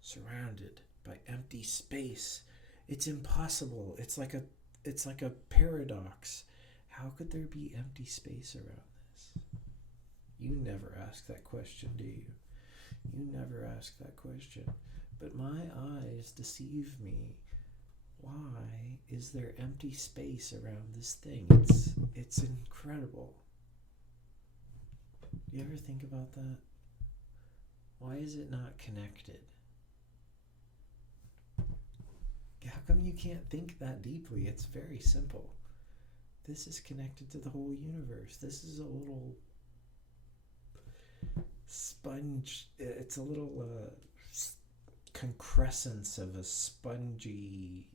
surrounded by empty space? It's impossible. It's like a paradox. How could there be empty space around this? You never ask that question, do you? You never ask that question. But my eyes deceive me. Why is there empty space around this thing? It's incredible. You ever think about that? Why is it not connected? How come you can't think that deeply? It's very simple. This is connected to the whole universe. This is a little sponge. It's a little concrescence of a spongy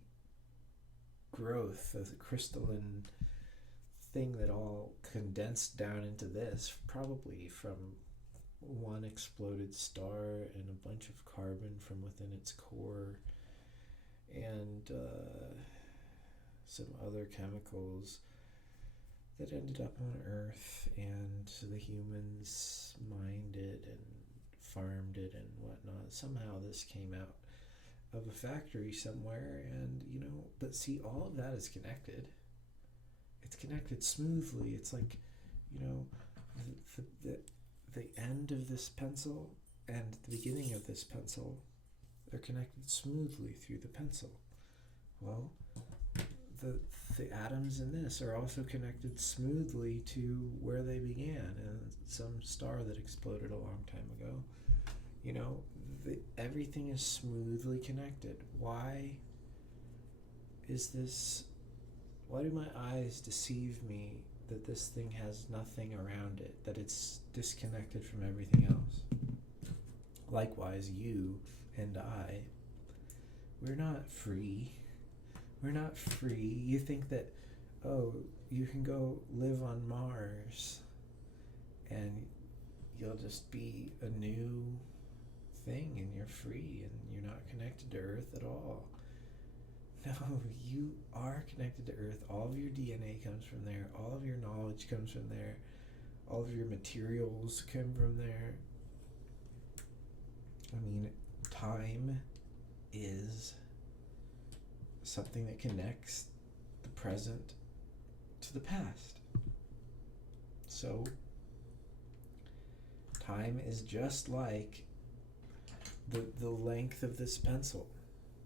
growth of the crystalline thing that all condensed down into this, probably from one exploded star and a bunch of carbon from within its core, and some other chemicals that ended up on Earth, and the humans mined it and farmed it and whatnot. Somehow this came out of a factory somewhere, and but see, all of that is connected. It's connected smoothly. It's like, the end of this pencil and the beginning of this pencil, they're connected smoothly through the pencil. Well, the atoms in this are also connected smoothly to where they began, and some star that exploded a long time ago. Everything is smoothly connected. Why do my eyes deceive me that this thing has nothing around it, that it's disconnected from everything else? Likewise, you and I, we're not free. We're not free. You think that, you can go live on Mars and you'll just be a new thing and you're free and you're not connected to Earth at all. No, you are connected to Earth. All of your DNA comes from there. All of your knowledge comes from there. All of your materials come from there. I mean, time is something that connects the present to the past. So, time is just like the length of this pencil.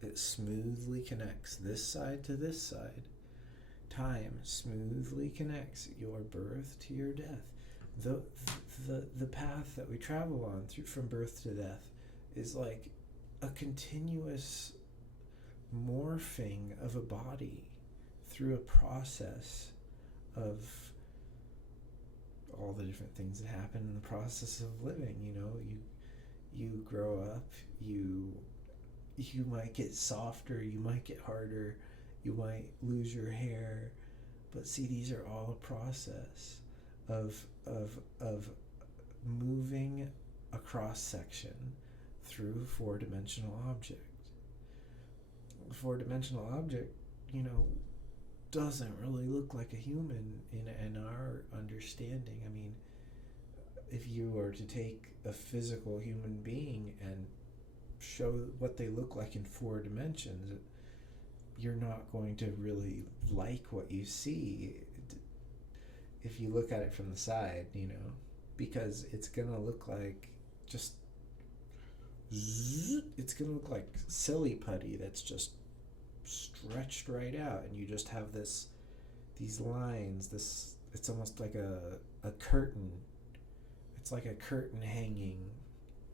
It smoothly connects this side to this side. Time smoothly connects your birth to your death. The path that we travel on from birth to death is like a continuous morphing of a body through a process of all the different things that happen in the process of living. You grow up, you might get softer, you might get harder, you might lose your hair, but see, these are all a process of moving a cross section through a four-dimensional object. A four-dimensional object, doesn't really look like a human in our understanding. I mean, if you were to take a physical human being and show what they look like in 4 dimensions, you're not going to really like what you see if you look at it from the side, because it's gonna look like it's gonna look like silly putty that's just stretched right out, and you just have these lines, it's almost like a curtain. It's like a curtain hanging,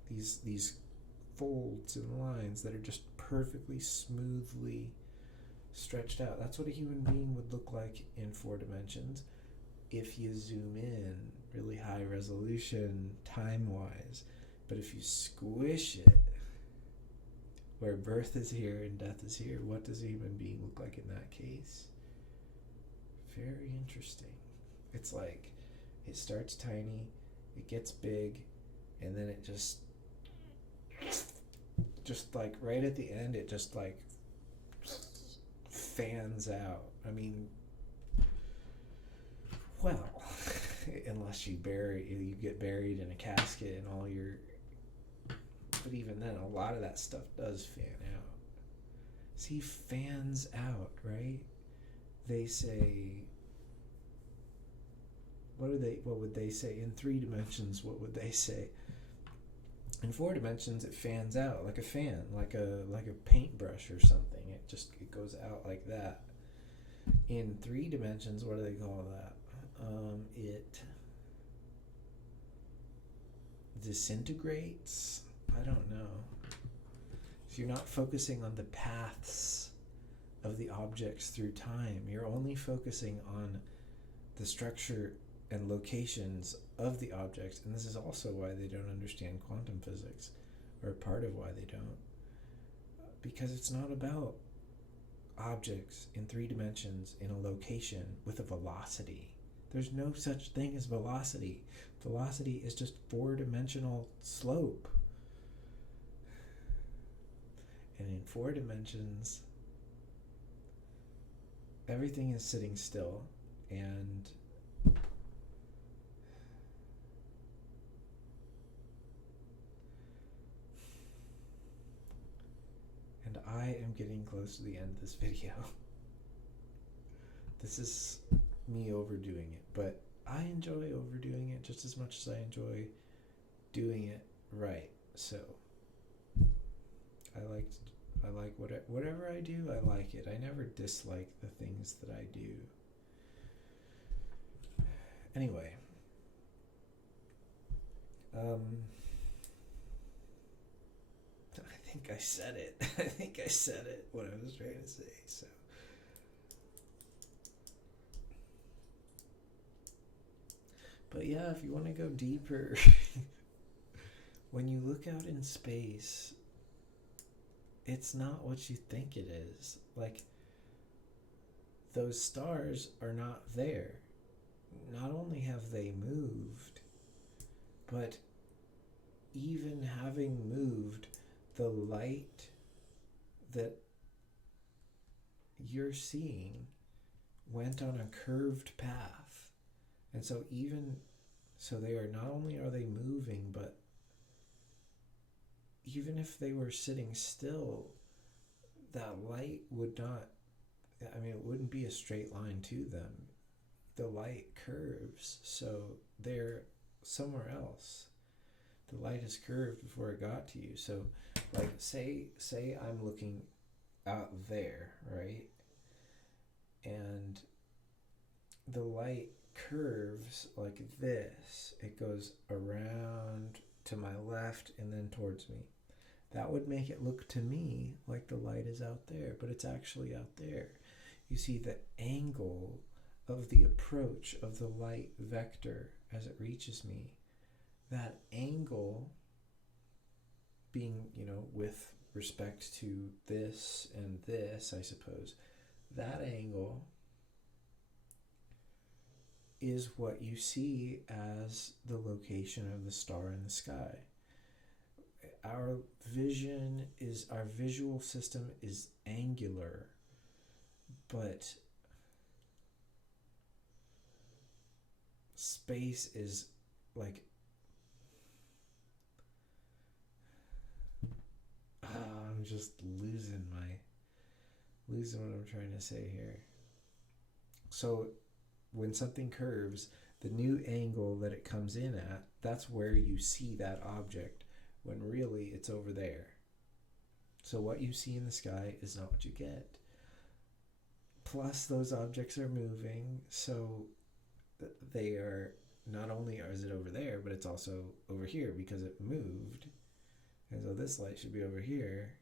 these folds and lines that are just perfectly smoothly stretched out. That's what a human being would look like in 4 dimensions if you zoom in really high resolution time-wise. But if you squish it, where birth is here and death is here, what does a human being look like in that case? Very interesting. It's like it starts tiny, it gets big, and then it just like right at the end, it just like fans out. I mean, well, unless you get buried in a casket and all your, but even then, a lot of that stuff does fan out. See, fans out, right? They say, what would they say in 3 dimensions? What would they say? In 4 dimensions, it fans out like a fan, like a paintbrush or something. It goes out like that. In 3 dimensions, what do they call that? It disintegrates. I don't know. So you're not focusing on the paths of the objects through time. You're only focusing on the structure and locations of the objects. And this is also why they don't understand quantum physics, or part of why they don't. Because it's not about objects in 3 dimensions in a location with a velocity. There's no such thing as velocity. Velocity is just 4-dimensional slope. And in 4 dimensions, everything is sitting still, and I am getting close to the end of this video. This is me overdoing it, but I enjoy overdoing it just as much as I enjoy doing it right. So I like whatever I do, I like it. I never dislike the things that I do. Anyway, I think I said it. I think I said it, what I was trying to say. So but yeah, if you want to go deeper, when you look out in space, it's not what you think it is. Like, those stars are not there. Not only have they moved, but even having moved, the light that you're seeing went on a curved path. And so they are, not only are they moving, but even if they were sitting still, that light would not, it wouldn't be a straight line to them. The light curves, so they're somewhere else. The light is curved before it got to you. So, like, say I'm looking out there, right? And the light curves like this. It goes around to my left and then towards me. That would make it look to me like the light is out there, but it's actually out there. You see the angle of the approach of the light vector as it reaches me. That angle being, with respect to this and this, I suppose, that angle is what you see as the location of the star in the sky. Our visual system is angular, but space is like, I'm just losing what I'm trying to say here. So when something curves, the new angle that it comes in at, that's where you see that object, when really it's over there. So what you see in the sky is not what you get. Plus, those objects are moving, so they are, not only is it over there, but it's also over here because it moved. And so this light should be over here,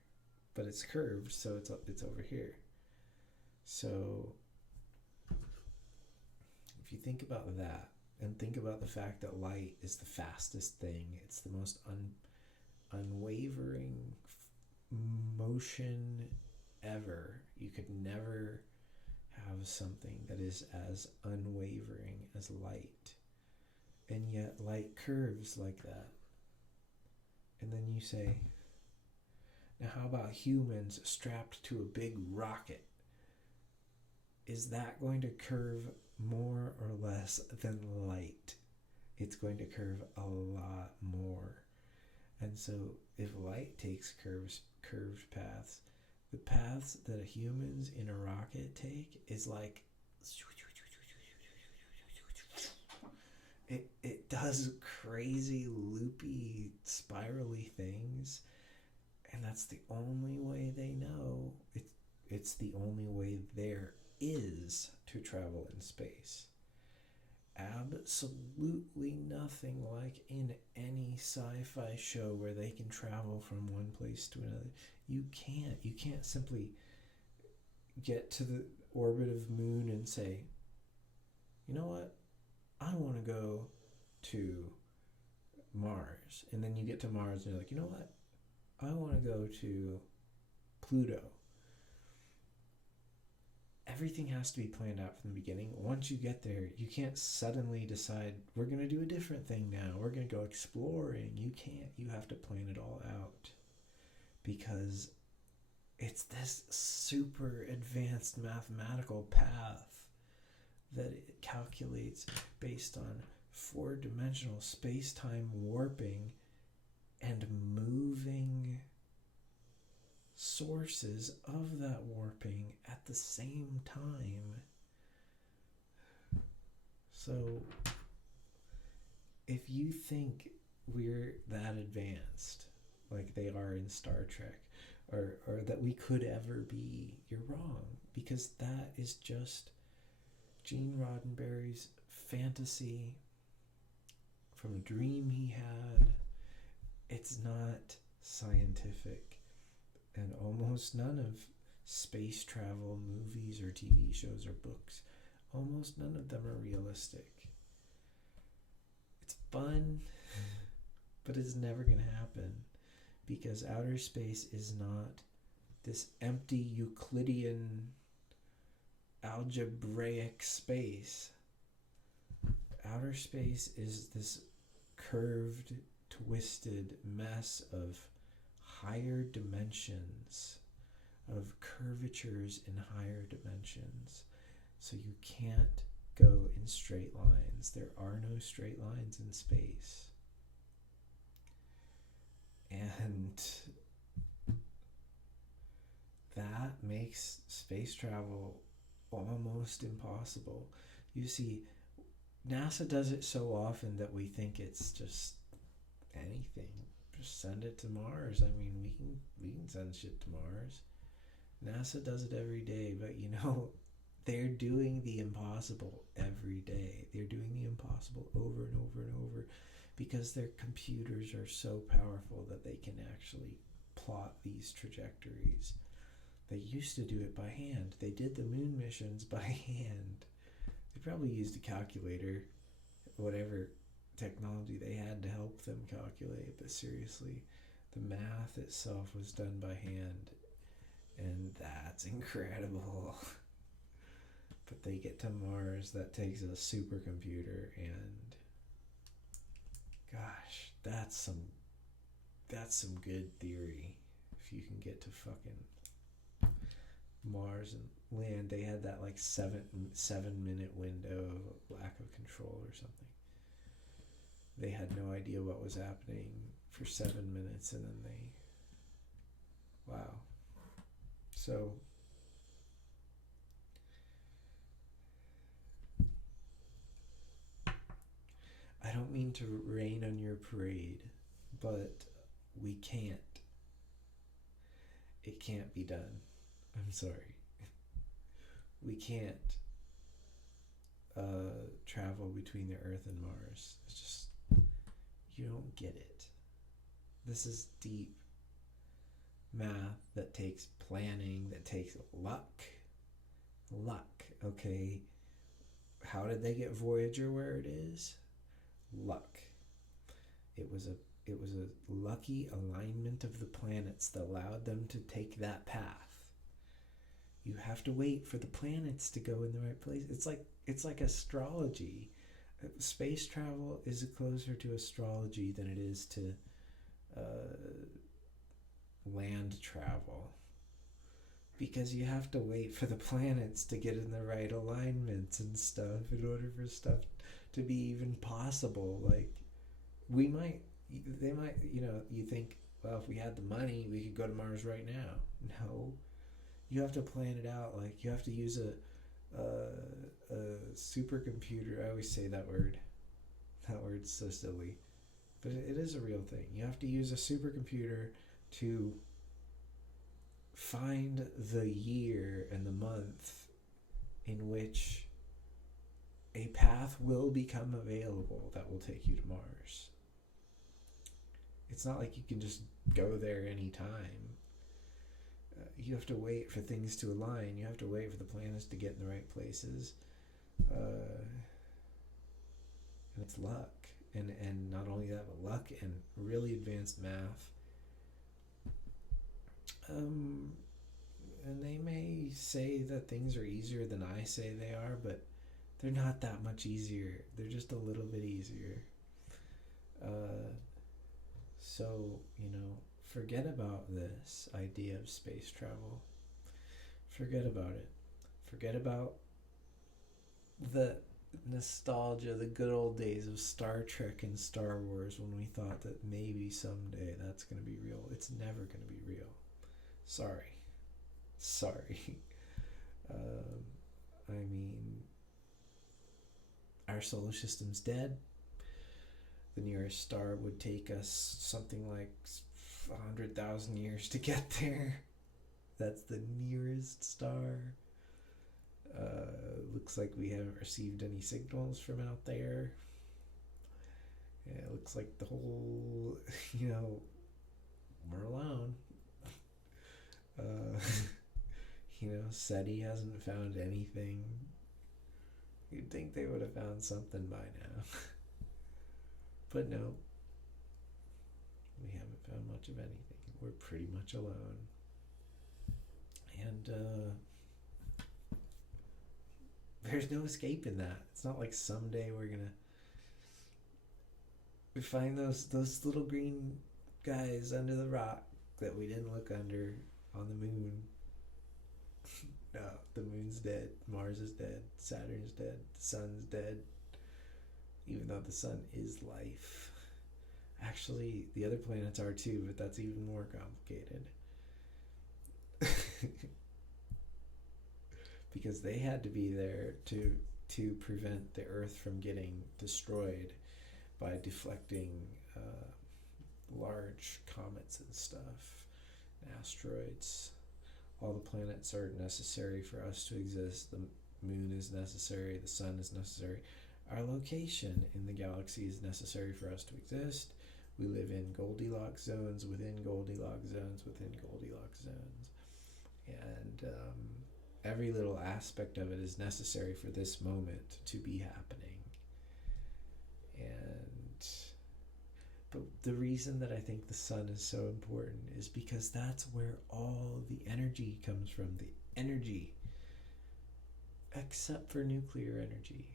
but it's curved, so it's over here. So if you think about that, and think about the fact that light is the fastest thing, it's the most unwavering motion ever. You could never have something that is as unwavering as light. And yet light curves like that. And then you say, now how about humans strapped to a big rocket? Is that going to curve more or less than light? It's going to curve a lot more. And so if light takes curved paths, the paths that humans in a rocket take is like, it does crazy loopy spirally things, and that's the only way they know. It's the only way there is to travel in space. Absolutely nothing like in any sci-fi show where they can travel from one place to another. You can't simply get to the orbit of moon and say, you know what, I want to go to Mars. And then you get to Mars and you're like, you know what? I want to go to Pluto. Everything has to be planned out from the beginning. Once you get there, you can't suddenly decide, we're going to do a different thing now. We're going to go exploring. You can't. You have to plan it all out. Because it's this super advanced mathematical path that it calculates based on four-dimensional space-time warping and moving sources of that warping at the same time. So if you think we're that advanced, like they are in Star Trek, or that we could ever be, you're wrong, because that is just Gene Roddenberry's fantasy from a dream he had. It's not scientific. And almost none of space travel movies or TV shows or books, almost none of them are realistic. It's fun, but it's never going to happen, because outer space is not this empty Euclidean algebraic space. Outer space is this curved, twisted mess of higher dimensions, of curvatures in higher dimensions. So you can't go in straight lines. There are no straight lines in space. And that makes space travel almost impossible. You see, NASA does it so often that we think it's just anything. Just send it to Mars. I mean, we can send shit to Mars. NASA does it every day, but you know, they're doing the impossible every day. They're doing the impossible over and over and over, because their computers are so powerful that they can actually plot these trajectories. They used to do it by hand. They did the moon missions by hand. They probably used a calculator, whatever technology they had to help them calculate, but seriously, the math itself was done by hand, and that's incredible. But they get to Mars, that takes a supercomputer, and gosh, that's some good theory. If you can get to fucking Mars and land, they had that like 7-minute window of lack of control or something. They had no idea what was happening for 7 minutes, and then wow. So I don't mean to rain on your parade, but we can't. It can't be done. I'm sorry. We can't travel between the Earth and Mars. It's just, you don't get it. This is deep math that takes planning, that takes luck. Luck, okay? How did they get Voyager where it is? Luck. It was a lucky alignment of the planets that allowed them to take that path. You have to wait for the planets to go in the right place. It's like astrology. Space travel is closer to astrology than it is to land travel, because you have to wait for the planets to get in the right alignments and stuff in order for stuff to be even possible. Like, they might, you think, well, if we had the money, we could go to Mars right now. No, you have to plan it out. Like, you have to use a supercomputer. I always say that word. That word's so silly, but it is a real thing. You have to use a supercomputer to find the year and the month in which a path will become available that will take you to Mars. It's not like you can just go there anytime. You have to wait for things to align. You have to wait for the planets to get in the right places. and it's luck. And not only that, but luck and really advanced math. And they may say that things are easier than I say they are, but they're not that much easier. They're just a little bit easier. So, forget about this idea of space travel. Forget about it. Forget about the nostalgia, the good old days of Star Trek and Star Wars when we thought that maybe someday that's going to be real. It's never going to be real. Sorry. I mean, our solar system's dead. The nearest star would take us something like 100,000 years to get there. That's the nearest star. Looks like we haven't received any signals from out there. Yeah, it looks like the whole, we're alone. SETI hasn't found anything. You'd think they would have found something by now. But no, we haven't found much of anything. We're pretty much alone. And there's no escaping that. It's not like someday we find those little green guys under the rock that we didn't look under on the moon. No, the moon's dead. Mars is dead. Saturn's dead. The sun's dead. Even though the sun is life. Actually, the other planets are too, but that's even more complicated. Because they had to be there to prevent the Earth from getting destroyed by deflecting large comets and stuff, asteroids. All the planets are necessary for us to exist. The moon is necessary. The sun is necessary. Our location in the galaxy is necessary for us to exist. We live in Goldilocks zones within Goldilocks zones within Goldilocks zones. And every little aspect of it is necessary for this moment to be happening. But the reason that I think the sun is so important is because that's where all the energy comes from. The energy. Except for nuclear energy.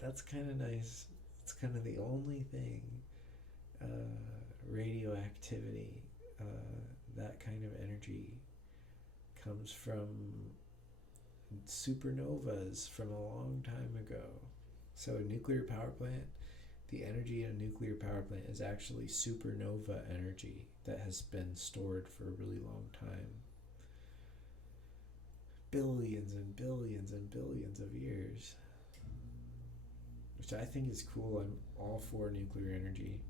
That's kind of nice. It's kind of the only thing. Radioactivity. That kind of energy comes from supernovas from a long time ago. So a nuclear power plant, the energy in a nuclear power plant is actually supernova energy that has been stored for a really long time. Billions and billions and billions of years. Which I think is cool. I'm all for nuclear energy.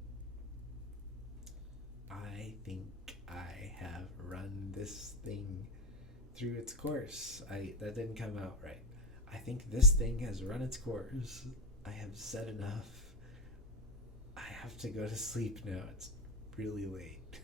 I think I have run this thing through its course. That didn't come out right. I think this thing has run its course. I have said enough. I have to go to sleep now. It's really late.